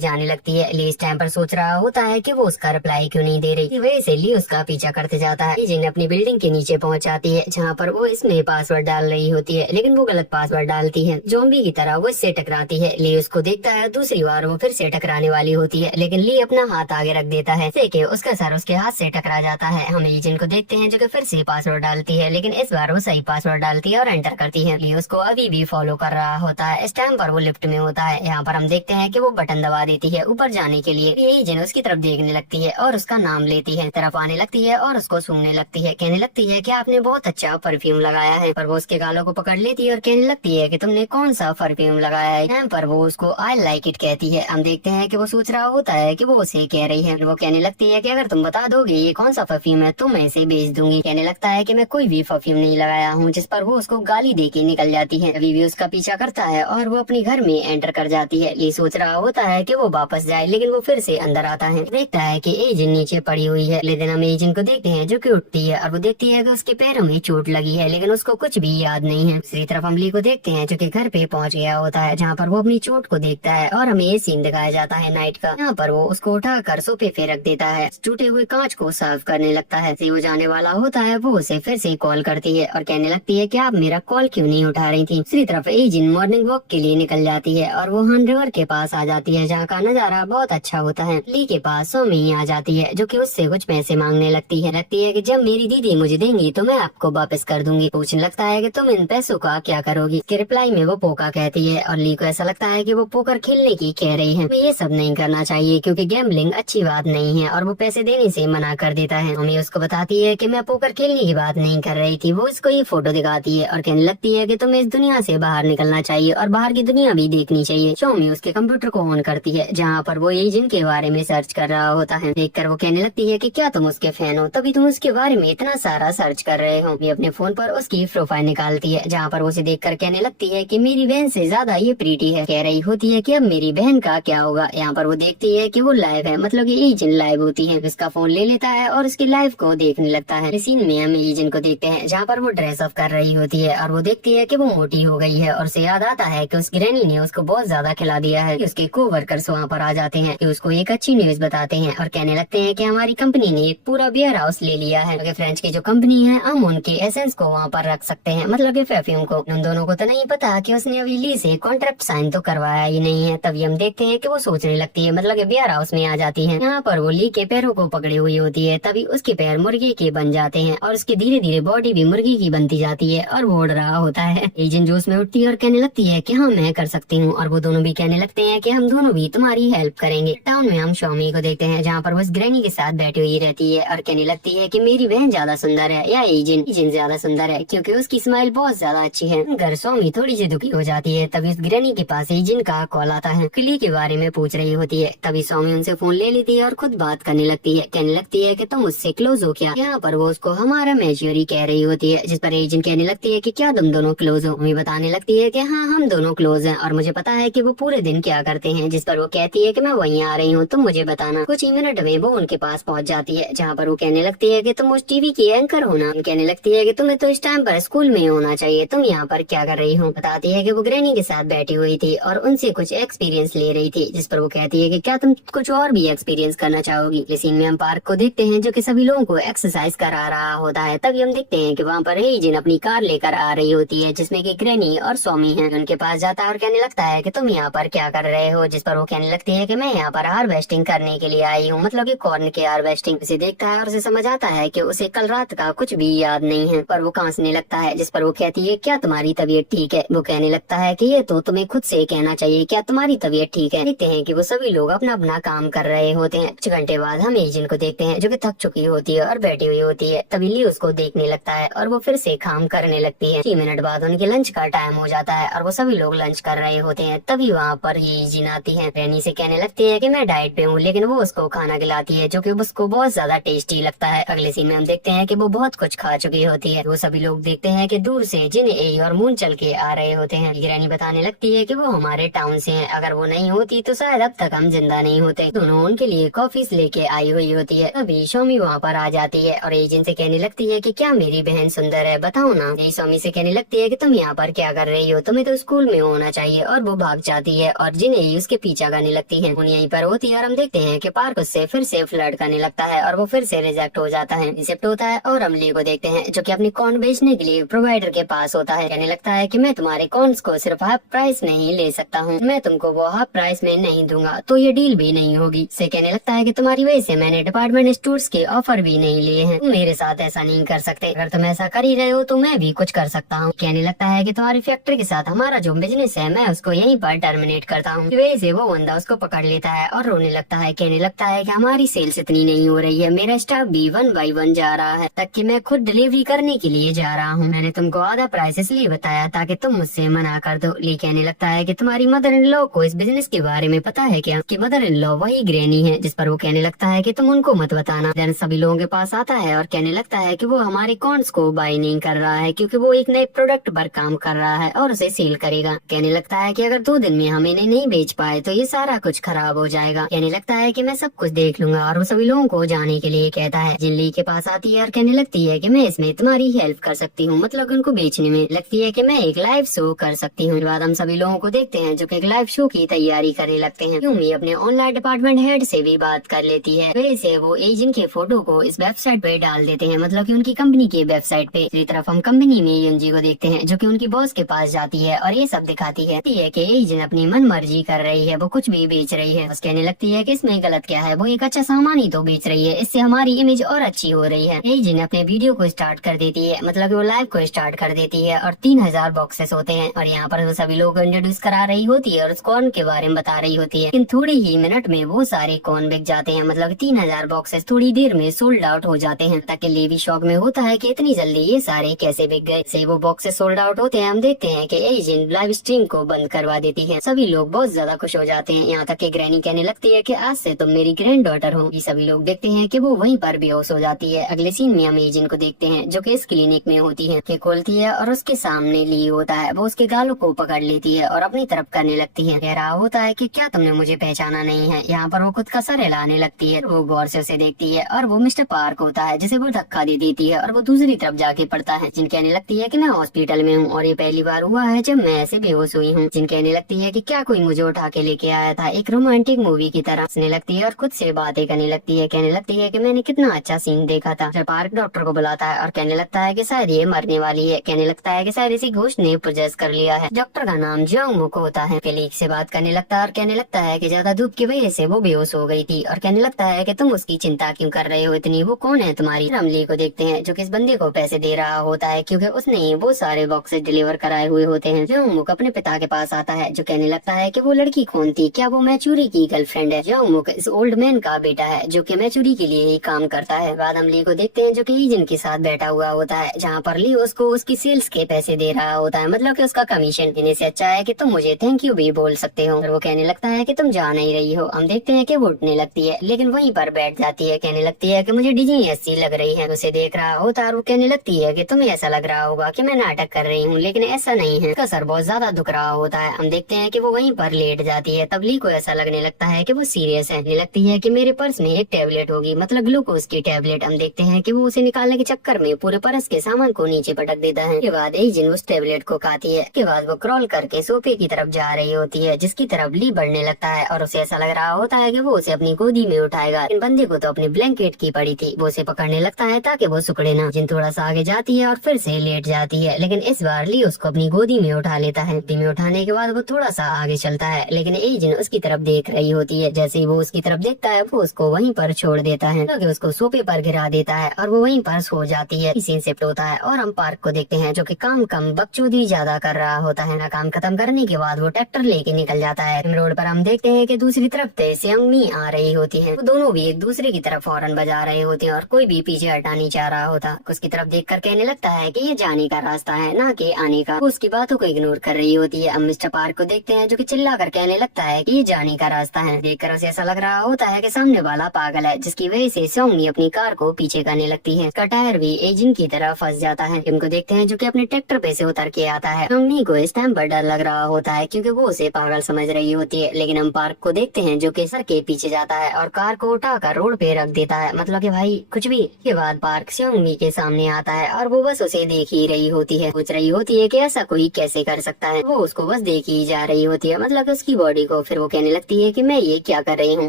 जाने लगती है। ली इस टाइम पर सोच रहा होता है कि वो उसका रिप्लाई क्यों नहीं दे रही। इसी वजह से ली उसका पीछा करते जाता है। एजेंट अपनी बिल्डिंग के नीचे पहुंच जाती है, जहाँ पर वो इसमें पासवर्ड डाल रही होती है, लेकिन वो गलत पासवर्ड डालती है। ज़ॉम्बी की तरह वो इससे टकराती है। ली उसको देखता है, दूसरी बार वो फिर से टकराने वाली होती है, लेकिन ली अपना हाथ आगे रख देता है, कि उसका सर उसके हाथ से टकरा जाता है। हम एजेंट को देखते हैं, जो कि फिर से पासवर्ड डालती है, लेकिन इस बार वो सही पासवर्ड डालती है और एंटर करती है। ली उसको अभी भी फॉलो कर रहा होता है। इस टाइम पर वो लिफ्ट में होता है। यहाँ पर हम देखते हैं कि वो बटन दबा देती है ऊपर जाने के लिए। एजेंट उसकी तरफ देखने लगती है और उसका नाम लेती है, तरफ आने लगती है और उसको सूंघने लगती है। कहने लगती है कि आपने बहुत अच्छा परफ्यूम लगाया है। पर वो उसके गालों को पकड़ लेती है और कहने लगती है कि तुमने कौन सा परफ्यूम लगाया है। यहाँ पर वो उसको आई लाइक इट कहती है। हम देखते हैं कि वो सोच रहा होता है कि वो उसे कह रही है। वो कहने लगती है कि अगर तुम बता दोगे ये कौन सा परफ्यूम है तो मैं इसे बेच दूंगी। कहने लगता है कि मैं कोई भी परफ्यूम नहीं लगाया हूँ, जिस पर वो उसको गाली दे के निकल जाती है। अभी भी उसका पीछा करता है और वो अपनी घर में एंटर कर जाती है। ये सोच रहा होता है कि वो वापस जाए, लेकिन वो फिर से अंदर आता है। देखता है कि एजेंट नीचे पड़ी हुई है, लेकिन हम एजेंट को देखते हैं, जो कि उठती है और वो देखती है कि उसके पैरों में चोट लगी है, लेकिन उसको कुछ भी याद नहीं है। दूसरी तरफ हम ली को देखते हैं, जो कि घर पे पहुंच गया होता है, जहाँ पर वो अपनी चोट को देखता है और हमें ये सीन दिखाया जाता है नाइट का। यहाँ पर वो उसको उठाकर सोफे पे रख देता है, टूटे हुए कांच को साफ करने लगता है। वो जाने वाला होता है, वो उसे फिर से कॉल करती है और कहने लगती है कि आप मेरा कॉल क्यों नहीं उठा रही थी। दूसरी तरफ एजेंट मॉर्निंग वॉक के लिए निकल जाती है और वो हन रिवर के पास आ जाती है, जहाँ का नजारा बहुत अच्छा होता है। ली के पास सोमी आ जाती है, जो कि उससे कुछ पैसे मांगने लगती है कि जब मेरी दीदी मुझे देंगी तो मैं आपको वापस कर दूंगी। पूछने लगता है कि तुम इन पैसों का क्या करोगी। के रिप्लाई में वो पोका कहती है और ली को ऐसा लगता है कि वो पोकर खेलने की कह रही है। ये सब नहीं करना चाहिए, क्योंकि गैम्बलिंग अच्छी बात नहीं है, और वो पैसे देने से मना कर देता है। मम्मी उसको बताती है कि मैं पोकर खेलने की बात नहीं कर रही थी। वो इसको ये फोटो दिखाती है और कहने लगती है कि तुम्हें इस दुनिया से बाहर निकलना चाहिए और बाहर की दुनिया भी देखनी चाहिए। शोमी उसके कंप्यूटर को ऑन करती है, जहाँ पर वो एजेंट के बारे में सर्च कर रहा होता है। देखकर वो कहने लगती है कि क्या तुम उसके फैन हो, तभी तुम उसके बारे में इतना सारा सर्च कर रहे हो। ये अपने फोन पर उसकी प्रोफाइल निकालती है, जहाँ पर उसे देखकर कहने लगती है कि मेरी बहन से ज्यादा ये प्रीटी है। कह रही होती है कि अब मेरी बहन का क्या होगा। यहाँ पर वो देखती है कि वो लाइव है, मतलब कि एजेंट लाइव होती है। इसका फोन ले लेता है और उसकी लाइव को देखने लगता है। इस सीन में हम एजेंट को देखते हैं, जहाँ पर वो ड्रेस अप कर रही होती है और वो देखती है कि वो मोटी हो गई है, और उसे याद आता है कि उसकी ग्रैनी ने उसको बहुत ज्यादा खिला दिया है। उसके कोवर्कर्स वहाँ पर आ जाते हैं, कि उसको एक अच्छी न्यूज बताते हैं और कहने लगते हैं कि हमारी कंपनी ने एक पूरा वेयर हाउस ले लिया है। क्योंकि फ्रेंच की जो कंपनी है, हम उनके एसेंस को वहाँ पर रख सकते हैं, मतलब कि परफ्यूम को। उन दोनों को तो नहीं पता कि उसने अभी ली से कॉन्ट्रैक्ट साइन तो करवाया ही नहीं है। तभी हम देखते हैं कि वो सोचने लगती है, मतलब कि वेयर हाउस में आ जाती है। यहाँ पर वो ली के पैरों को पकड़ी हुई होती है, तभी उसके पैर मुर्गी के बन जाते हैं और उसकी धीरे धीरे बॉडी भी मुर्गी की बनती जाती है और वो उड़ रहा होता है। एजेंट जोश में उठती है और कहने लगती है कि हाँ मैं कर सकती हूँ, और वो दोनों भी कहने लगते हैं कि हम दोनों भी तुम्हारी हेल्प करेंगे। टाउन में हम शॉमी को देखते हैं, जहाँ पर वो ग्रैनी के साथ बैठी हुई रहती है और कहने लगती है कि मेरी बहन ज्यादा सुंदर है या एजेंट ज्यादा सुंदर है, क्योंकि उसकी स्माइल बहुत ज्यादा अच्छी है। घर शॉमी थोड़ी सी दुखी हो जाती है। तभी उस ग्रैनी के पास एजेंट का कॉल आता है, ली के बारे में पूछ रही होती है। तभी शॉमी उनसे फोन ले लेती है और खुद बात करने लगती है। कहने लगती है कि तुम मुझसे क्लोज हो क्या। यहाँ पर वो उसको हमारा मैच्योरी कह रही होती है, जिस पर एजेंट कहने लगती है कि क्या तुम दोनों क्लोज हो। मम्मी बताने लगती है कि हाँ हम दोनों क्लोज हैं और मुझे पता है कि वो पूरे दिन क्या करते हैं। जिस पर वो कहती है कि मैं वहीं आ रही हूँ, तुम मुझे बताना। कुछ ही मिनट में वो उनके पास पहुँच जाती है, जहाँ पर वो कहने लगती है कि तुम उस टीवी की एंकर हो ना। कहने लगती है कि तुम्हें तो इस टाइम पर स्कूल में होना चाहिए, तुम यहाँ पर क्या कर रही हो। बताती है कि वो ग्रैनी के साथ बैठी हुई थी और उनसे कुछ एक्सपीरियंस ले रही थी। जिस पर वो कहती है कि क्या तुम कुछ और भी एक्सपीरियंस करना चाहोगी। इस सीन में हम पार्क को देखते हैं, जो कि सभी लोगों को एक्सरसाइज करा रहा होता है। तभी हम देखते हैं कि वहाँ पर एजेंट अपनी कार लेकर आ रही होती है, जिसमें कि ग्रैनी और स्वामी है। उनके पास जाता है और कहने लगता है कि तुम यहाँ पर क्या कर रहे हो। जिस पर वो कहने लगती है कि मैं यहाँ पर हार्वेस्टिंग करने के लिए आई हूँ, मतलब कि कॉर्न के हार्वेस्टिंग। उसे देखता है और उसे समझ आता है कि उसे कल रात का कुछ भी याद नहीं है, पर वो खांसने लगता है। जिस पर वो कहती है क्या तुम्हारी तबीयत ठीक है। वो कहने लगता है कि ये तो तुम्हें खुद से कहना चाहिए, क्या तुम्हारी तबीयत ठीक है। देखते हैं कि वो सभी लोग अपना अपना काम कर रहे होते हैं। कुछ घंटे बाद हम एजेंट को देखते हैं जो कि थक चुकी होती है और बैठी हुई होती है। तभी ली उसको देखने लगता है और वो फिर से काम करने लगती है। 3 मिनट बाद उनके लंच का टाइम हो जाता है और वो सभी लोग लंच कर रहे होते हैं। तभी वहाँ पर ही जिन आती है। रैनी से कहने लगती है कि मैं डाइट पे हूँ, लेकिन वो उसको खाना खिलाती है जो कि उसको बहुत ज्यादा टेस्टी लगता है। अगले सीन में हम देखते हैं कि वो बहुत कुछ खा चुकी होती है। वो सभी लोग देखते हैं कि दूर से जिन ए और मून चल के आ रहे होते हैं। रैनी बताने लगती है कि वो हमारे टाउन से हैं, अगर वो नहीं होती तो शायद अब तक हम जिंदा नहीं होते। दोनों उनके लिए कॉफीज लेके आई हुई होती है। अभी शॉमी वहाँ पर आ जाती है और एजेंट से कहने लगती है कि क्या मेरी बहन सुंदर है, बताओ ना। शॉमी से कहने लगती है कि तुम यहाँ पर क्या कर रही हो, तुम्हें तो स्कूल में होना चाहिए। और वो भाग जाती है और जिन्हें उसके पीछा करने लगती है। उन यहीं पर होती है और हम देखते हैं कि पार्क उससे फिर से फ्लर्ट करने लगता है और वो फिर से रिजेक्ट हो जाता है, रिजेक्ट होता है। और हम ली को देखते हैं जो कि अपनी कॉर्न बेचने के लिए प्रोवाइडर के पास होता है। कहने लगता है कि मैं तुम्हारे कॉर्न्स को सिर्फ हाफ प्राइस में ही ले सकता हूँ, मैं तुमको वो हाफ प्राइस में नहीं दूंगा तो ये डील भी नहीं होगी। से कहने लगता है कि तुम्हारी वजह से मैंने डिपार्टमेंट स्टोर्स के ऑफर भी नहीं लिए हैं, तुम मेरे साथ ऐसा नहीं कर सकते। अगर तुम ऐसा कर ही रहे हो तो मैं भी कुछ कर सकता हूँ। कहने लगता है कि तुम्हारी फैक्ट्री के साथ हमारा जो बिजनेस है मैं उसको यहीं पर टर्मिनेट करता हूँ। वजह से वो बंदा उसको पकड़ लेता है और रोने लगता है। कहने लगता है कि हमारी सेल्स इतनी नहीं हो रही है, मेरा स्टाफ भी 1 by 1 जा रहा है, तक कि मैं खुद डिलीवरी करने के लिए जा रहा हूँ। मैंने तुमको आधा प्राइस इसलिए बताया ताकि तुम मुझसे मना कर दो। ली कहने लगता है कि तुम्हारी मदर इन लॉ को इस बिजनेस के बारे में पता है क्या? कि मदर इन लॉ वही ग्रैनी है। जिस पर वो कहने लगता है कि तुम उनको मत बताना। देन सभी लोगों के पास आता है और कहने लगता है कि वो हमारे कॉर्न्स को बाय नहीं कर रहा है क्योंकि वो एक नए प्रोडक्ट पर काम कर रहा है और उसे सेल करेगा। कहने लगता है कि अगर 2 दिन में हम इन्हें नहीं बेच पाए तो ये सारा कुछ खराब हो जाएगा। कहने लगता है कि मैं सब कुछ देख लूंगा और वो सभी लोगों को जाने के लिए कहता है। जिन ली के पास आती है और कहने लगती है कि मैं इसमें तुम्हारी हेल्प कर सकती हूँ, मतलब उनको बेचने में। लगती है कि मैं एक लाइव शो कर सकती हूँ। बाद हम सभी लोगों को देखते हैं जो कि एक लाइव शो की तैयारी करने लगते हैं। यूमी अपने ऑनलाइन डिपार्टमेंट हेड से भी बात कर लेती है। वैसे वो एजेंट के फोटो को इस वेबसाइट पे डाल देते हैं, मतलब कि उनकी कंपनी के वेबसाइट पे। दूसरी तरफ हम कंपनी में यूनजी को देखते हैं जो कि उनकी बॉस के पास जाती है और ये सब दिखाती है कि एजेंट अपनी मन मर्जी कर रही है, वो कुछ भी बेच रही है। बस कहने लगती है कि इसमें गलत क्या है, वो एक अच्छा सामान ही तो बेच रही है, इससे हमारी इमेज और अच्छी हो रही है। एजेंट अपने वीडियो को स्टार्ट कर देती है, मतलब वो लाइव को स्टार्ट कर देती है और 3000 बॉक्सेस होते हैं और यहाँ पर वो सभी लोग इंट्रोड्यूस करा रही होती है और उस कॉर्न के बारे में बता रही होती है। लेकिन थोड़ी ही मिनट में वो सारे कॉर्न बिक जाते हैं, मतलब 3000 बॉक्सेस थोड़ी देर में सोल्ड आउट हो जाते हैं। ताकि लेवी शॉक में होता है कि इतनी जल्दी ये सारे कैसे बिक गए। से वो बॉक्सेस सोल्ड आउट होते हैं। हम देखते हैं कि एजेंट लाइव स्ट्रीम को बंद करवा देती है। सभी लोग बहुत ज्यादा खुश हो जाते हैं, यहाँ तक कि ग्रैनी कहने लगती है कि आज से तुम मेरी ग्रैंड डॉटर हो। ये सभी लोग देखते हैं कि वो वहीं पर बेहोश हो जाती है। अगले सीन में हम एजेंट को देखते हैं जो कि इस क्लिनिक में होती है, कि खोलती है और उसके सामने ली होता है। वो उसके गालों को पकड़ लेती है और अपनी तरफ करने लगती है। कह रहा होता है कि क्या तुमने मुझे पहचाना नहीं है। यहाँ पर वो खुद का सर हिलाने लगती है। वो गौर से उसे देखती है और वो मिस्टर पार्क होता है जिसे वो धक्का दे देती है और वो दूसरी तरफ जाके पड़ता है। जिन कहने लगती है कि मैं हॉस्पिटल में हूँ और ये पहली बार हुआ है जब मैं ऐसे बेहोश हुई हूँ। जिन कहने लगती है कि क्या कोई मुझे उठा के लेके आया था, एक रोमांटिक मूवी की तरह। हंसने लगती है और खुद से बातें करने लगती है। कहने लगती है कि मैंने कितना अच्छा सीन देखा था। जब पार्क डॉक्टर को बुलाता है और कहने लगता है कि शायद ये मरने वाली है। कहने लगता है कि शायद इसी घोस्ट ने पोजेस कर लिया है। डॉक्टर का नाम जोंगमुक होता है। कलीग से बात करने लगता है और कहने लगता है कि ज्यादा धूप की वजह से वो बेहोश हो गई थी और कहने लगता है कि तुम उसकी चिंता क्यों कर रहे हो इतनी, वो कौन है तुम्हारी। रमली को देखते हैं जो कि इस बंदे को पैसे दे रहा होता है क्योंकि उसने वो सारे बॉक्सेस डिलीवर कराए हुए होते हैं। जोंगमुक अपने पिता के पास आता है जो कहने लगता है कि वो लड़की कौन थी, क्या वो मैचूरी की गर्लफ्रेंड है। जोंगमुक इस ओल्ड मैन का बेटा है जो कि मैचूरी के लिए ही काम करता है। बाद हम ली को देखते हैं जो कि एजेंट के साथ बैठा हुआ होता है, जहाँ पर ली उसको उसकी सेल्स के पैसे दे रहा होता है, मतलब कि उसका कमीशन। देने से अच्छा है कि तुम मुझे थैंक यू भी बोल सकते हो। और वो कहने लगता है कि तुम जा नहीं रही हो। हम देखते हैं कि वो उठने लगती है लेकिन वहीं पर बैठ जाती है। कहने लगती है कि मुझे डिजीनियस सी लग रही है। उसे देख रहा होता है और वो कहने लगती है कि तुम्हें ऐसा लग रहा होगा कि मैं नाटक कर रही हूँ, लेकिन ऐसा नहीं है। उसका सर बहुत ज्यादा दुख रहा होता है। हम देखते हैं कि वो वहीं पर लेट जाती है। तब ली को ऐसा लगने लगता है कि वो सीरियस है। लगती है कि मेरे पर्स में एक टैबलेट होगी, मतलब ग्लूकोज की टैबलेट। हम देखते हैं कि वो उसे निकालने के चक्कर में पूरे पर्स के सामान को नीचे पटक देता है। के बाद एजेंट उस टैबलेट को खाती है। के बाद वो क्रॉल करके सोफे की तरफ जा रही होती है जिसकी तरफ ली बढ़ने लगता है और उसे ऐसा लग रहा होता है कि वो उसे अपनी गोदी में उठाएगा। इन बंदे को तो अपनी ब्लैंकेट की पड़ी थी। वो उसे पकड़ने लगता है ताकि वो सुकड़े ना। जिन थोड़ा सा आगे जाती है और फिर से लेट जाती है, लेकिन इस बार ली उसको अपनी गोदी में उठा लेता है। गोदी में उठाने के बाद वो थोड़ा सा आगे चलता है, लेकिन एजेंट उसकी तरफ देख रही होती है। जैसे ही वो उसकी तरफ देखता है वो उसको वहीं पर छोड़ देता है, तो उसको सोफे पर गिरा देता है और वो वहीं पर सो जाती है। सीन शिफ्ट होता है और हम पार्क को देखते हैं जो कि काम कम बकचोदी ज्यादा कर रहा होता है। काम खत्म करने के बाद वो ट्रैक्टर लेके निकल जाता है। रोड पर हम देखते हैं कि दूसरी दूसरी तरफ से सेयोंगमी आ रही होती है। वो दोनों भी एक दूसरे की तरफ हॉर्न बजा रहे होते हैं और कोई भी पीछे हटा नहीं चाह रहा होता। उसकी तरफ देखकर कहने लगता है कि ये जाने का रास्ता है ना कि आने का। वो उसकी बातों को इग्नोर कर रही होती है। हम मिस्टर पार्क को देखते हैं जो कि चिल्लाकर कहने लगता है कि ये जाने का रास्ता है। देखकर उसे ऐसा लग रहा होता है कि सामने वाला पागल है, जिसकी वजह से सेयोंगमी अपनी कार को पीछे करने लगती है। उसका टायर भी एजिन की तरह फंस जाता है। इनको देखते हैं जो कि अपने ट्रैक्टर पे से उतर के आता है। सेयोंगमी को इस टाइम पर डर लग रहा होता है क्योंकि वो उसे पागल समझ रही होती है। लेकिन हम पार्क को देखते हैं जो कि सर के पीछे जाता है और कार को उठाकर रोड पे रख देता है, मतलब कि भाई कुछ भी। के बाद पार्क सेयोंगमी के सामने आता है और वो बस उसे देख ही रही होती है। सोच रही होती है कि ऐसा कोई कैसे कर सकता है। वो उसको बस देख ही जा रही होती है, मतलब उसकी बॉडी को। फिर वो कहने लगती है कि मैं ये क्या कर रही हूँ,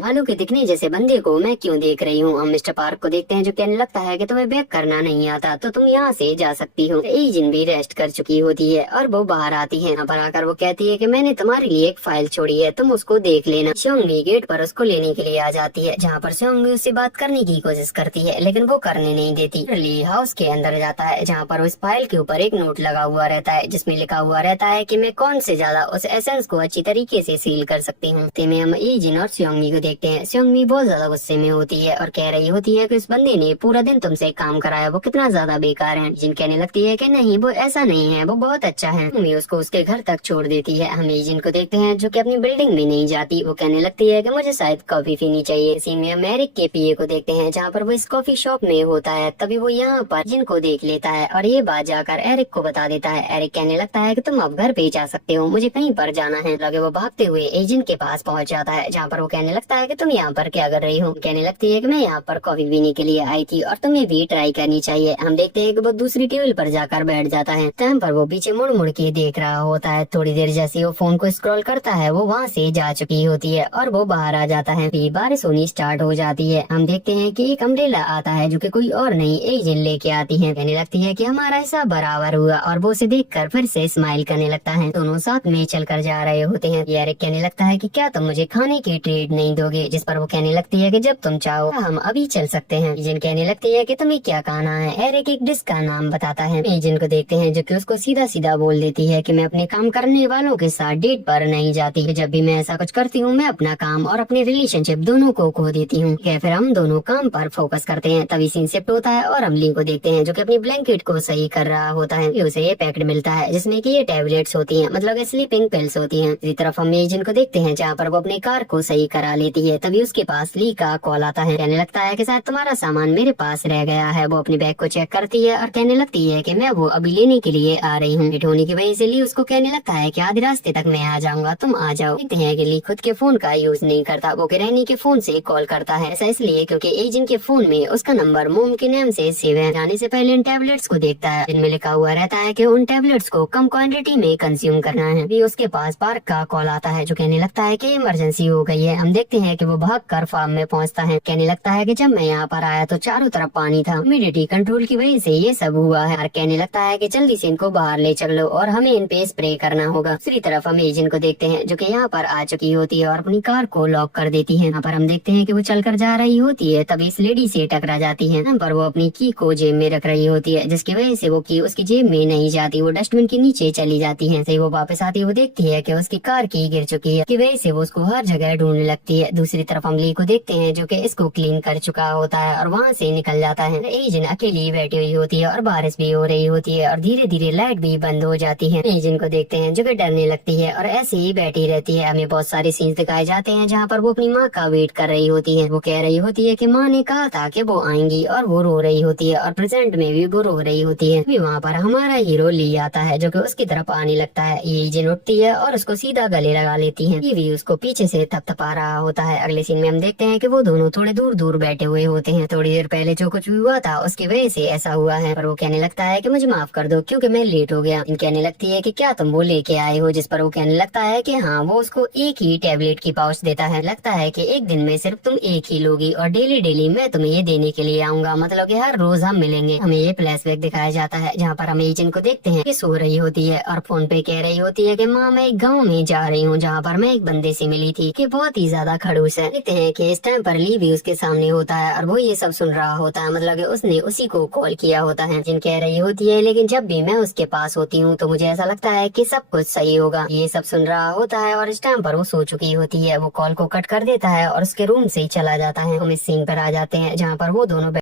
भालू के दिखने जैसे बंदे को मैं क्यों देख रही हूँ। हम मिस्टर पार्क को देखते हैं जो कहने लगता है कि तुम्हें बैक करना नहीं आता तो तुम यहाँ से जा सकती हो। एजिन भी रेस्ट कर चुकी होती है और वो बाहर आती है। यहाँ पर आकर वो कहती है कि मैंने तुम्हारे लिए एक फाइल छोड़ी है, तुम उसको देख लेना। सेयोंगमी गेट पर उसको लेने के लिए आ जाती है, जहाँ पर सेयोंगमी उससे बात करने की कोशिश करती है लेकिन वो करने नहीं देती। ली हाउस के अंदर जाता है जहाँ पर उस फाइल के ऊपर एक नोट लगा हुआ रहता है जिसमें लिखा हुआ रहता है कि मैं कौन से ज्यादा उस एसेंस को अच्छी तरीके से सील कर सकती हूँ। में हम एजिन और सेयोंगमी को देखते हैं। सेयोंगमी बहुत ज्यादा गुस्से में होती है और कह रही होती है कि उस बंदे ने पूरा दिन तुमसे काम कराया, वो कितना ज्यादा बेकार है। जिन कहने लगती है कि नहीं वो ऐसा नहीं है, वो बहुत अच्छा है। सेयोंगमी उसको उसके घर तक छोड़ देती है। हम एजिन को देखते हैं जो कि अपनी बिल्डिंग में नहीं जाती। वो कहने लगती है कि मुझे शायद कॉफी पीनी चाहिए। इसी में हम एरिक के पीए को देखते हैं जहाँ पर वो इस कॉफी शॉप में होता है। तभी वो यहाँ पर जिनको देख लेता है और ये बात जाकर एरिक को बता देता है। एरिक कहने लगता है कि तुम अब घर पे जा सकते हो, मुझे कहीं पर जाना है। लगे वो भागते हुए एजिन के पास पहुँच जाता है जहाँ पर वो कहने लगता है कि तुम यहाँ पर क्या कर रही हो। कहने लगती है कि मैं यहाँ पर कॉफी पीने के लिए आई थी और तुम्हें भी ट्राई करनी चाहिए। हम देखते हैं कि वो दूसरी टेबल पर जाकर बैठ जाता है। टाइम पर वो पीछे मुड़ मुड़ के देख रहा होता है। थोड़ी देर जैसे वो फोन को स्क्रॉल करता है वो वहाँ से जा चुकी होती है और वो बाहर आ जाता है। फिर बारिश होनी स्टार्ट हो जाती है। हम देखते हैं कि एक अम्ब्रेला आता है जो कि कोई और नहीं एजिन लेके आती है। कहने लगती है कि हमारा हिस्सा बराबर हुआ और वो उसे देखकर फिर से स्माइल करने लगता है। दोनों साथ में चलकर जा रहे होते हैं। एरिक कहने लगता है कि क्या तुम मुझे खाने की ट्रीट नहीं दोगे, जिस पर वो कहने लगती है कि जब तुम चाहो हम अभी चल सकते हैं। एजिन कहने लगती है कि तुम्हें क्या खाना है। एरिक एक डिश का नाम बताता है। एजिन को देखते हैं जो कि उसको सीधा सीधा बोल देती है कि मैं अपने काम करने वालों के साथ डेट पर नहीं जाती। जब भी मैं ऐसा कुछ करती हूँ मैं अपना काम और अपने रिलेशनशिप दोनों को खो देती हूँ। फिर हम दोनों काम पर फोकस करते हैं। तभी सीन शिफ्ट होता है और हम ली को देखते हैं जो कि अपनी ब्लैंकेट को सही कर रहा होता है। उसे ये पैकेट मिलता है जिसमें कि ये टैबलेट्स होती हैं, मतलब स्लीपिंग पिल्स होती हैं। इसी तरफ हम एजिन को देखते हैं जहाँ पर वो अपनी कार को सही करा लेती है। तभी उसके पास ली का कॉल आता है। कहने लगता है कि शायद तुम्हारा सामान मेरे पास रह गया है। वो अपने बैग को चेक करती है और कहने लगती है कि मैं वो अभी लेने के लिए आ रही हूँ। लेट होने की वजह से ली उसको कहने लगता है कि आधे रास्ते तक मैं आ जाऊंगा, तुम आ जाओ। देखते हैं कि ली खुद के फोन का यूज नहीं करता, वो किरानी के फोन से कॉल करता है। ऐसा इसलिए क्योंकि एजिन के फोन में उसका नंबर मोम के नाम से सेव है। जाने से पहले इन टैबलेट्स को देखता है जिनमें लिखा हुआ रहता है कि उन टैबलेट्स को कम क्वांटिटी में कंज्यूम करना है। भी उसके पास पार्क का कॉल आता है जो कहने लगता है कि इमरजेंसी हो गई है। हम देखते हैं कि वो भागकर फार्म में पहुंचता है। कहने लगता है कि जब मैं यहाँ पर आया तो चारों तरफ पानी था, ह्यूमिडिटी कंट्रोल की वजह से ये सब हुआ है। और कहने लगता है कि जल्दी से इनको बाहर ले चलो और हमें इन पे स्प्रे करना होगा। दूसरी तरफ हम एजिन को देखते हैं जो कि यहाँ पर आ चुकी होती है और अपनी कार को लॉक कर देती है। यहाँ पर हम देखते हैं कि वो चलकर जा रही होती है, तभी इस लेडी से टकरा जाती है। यहाँ पर वो अपनी की को जेब में रख रही होती है जिसकी वजह से वो की उसकी जेब में नहीं जाती, वो डस्टबिन के नीचे चली जाती है। सही वो वापस आती है, वो देखती है कि उसकी कार की गिर चुकी है। की वजह से वो उसको हर जगह ढूंढने लगती है। दूसरी तरफ हम ली को देखते हैं जो कि इसको क्लीन कर चुका होता है और वहाँ से निकल जाता है। एजिन अकेली बैठी हुई होती है और बारिश भी हो रही होती है और धीरे धीरे लाइट भी बंद हो जाती है। एजिन को देखते हैं जो कि डरने लगती है और ऐसे ही बैठी रहती है। हमें बहुत सारे सीन्स दिखाए जाते हैं जहाँ पर वो अपनी माँ का वेट कर रही होती है। वो कह रही होती है कि माँ ने कहा था कि वो आएंगी और वो रो रही होती है और प्रेजेंट में भी वो रो रही होती है। भी वहाँ पर हमारा हीरो ली आता है जो कि उसकी तरफ आने लगता है। एजिन उठती है और उसको सीधा गले लगा लेती है। ये भी उसको पीछे से थपथपा रहा होता है। अगले सीन में हम देखते हैं कि वो दोनों थोड़े दूर दूर बैठे हुए होते हैं। थोड़ी देर पहले जो कुछ भी हुआ था उसकी वजह से ऐसा हुआ है। पर वो कहने लगता है कि मुझे माफ कर दो क्योंकि मैं लेट हो गया। कहने लगती है कि क्या तुम वो लेके आए हो, जिस पर वो कहने लगता है कि हाँ। वो उसको एक ही टैबलेट की पाउच देता है। लगता है कि एक दिन में सिर्फ तुम एक ही लोगी और डेली डेली मैं तुम्हें ये देने के लिए आऊंगा, मतलब कि हर रोज हम मिलेंगे। हमें ये फ्लैशबैक दिखाया जाता है जहाँ पर हम एजिन को देखते हैं कि सो रही होती है और फोन पे कह रही होती है कि माँ मैं एक गाँव में जा रही हूँ जहाँ पर मैं एक बंदे से मिली थी कि बहुत ही ज्यादा खड़ूस है। देखते हैं कि इस टाइम पर ली भी उसके सामने होता है और वो ये सब सुन रहा होता है, मतलब कि उसने उसी को कॉल किया होता है। जिन कह रही होती है लेकिन जब भी मैं उसके पास होती हूँ तो मुझे ऐसा लगता है कि सब कुछ सही होगा। ये सब सुन रहा होता है और इस टाइम पर वो सो चुकी होती है। है वो कॉल को कट कर देता है और उसके रूम से ही चला जाता है। हम इस सीन पर आ जाते हैं जहाँ पर वो दोनों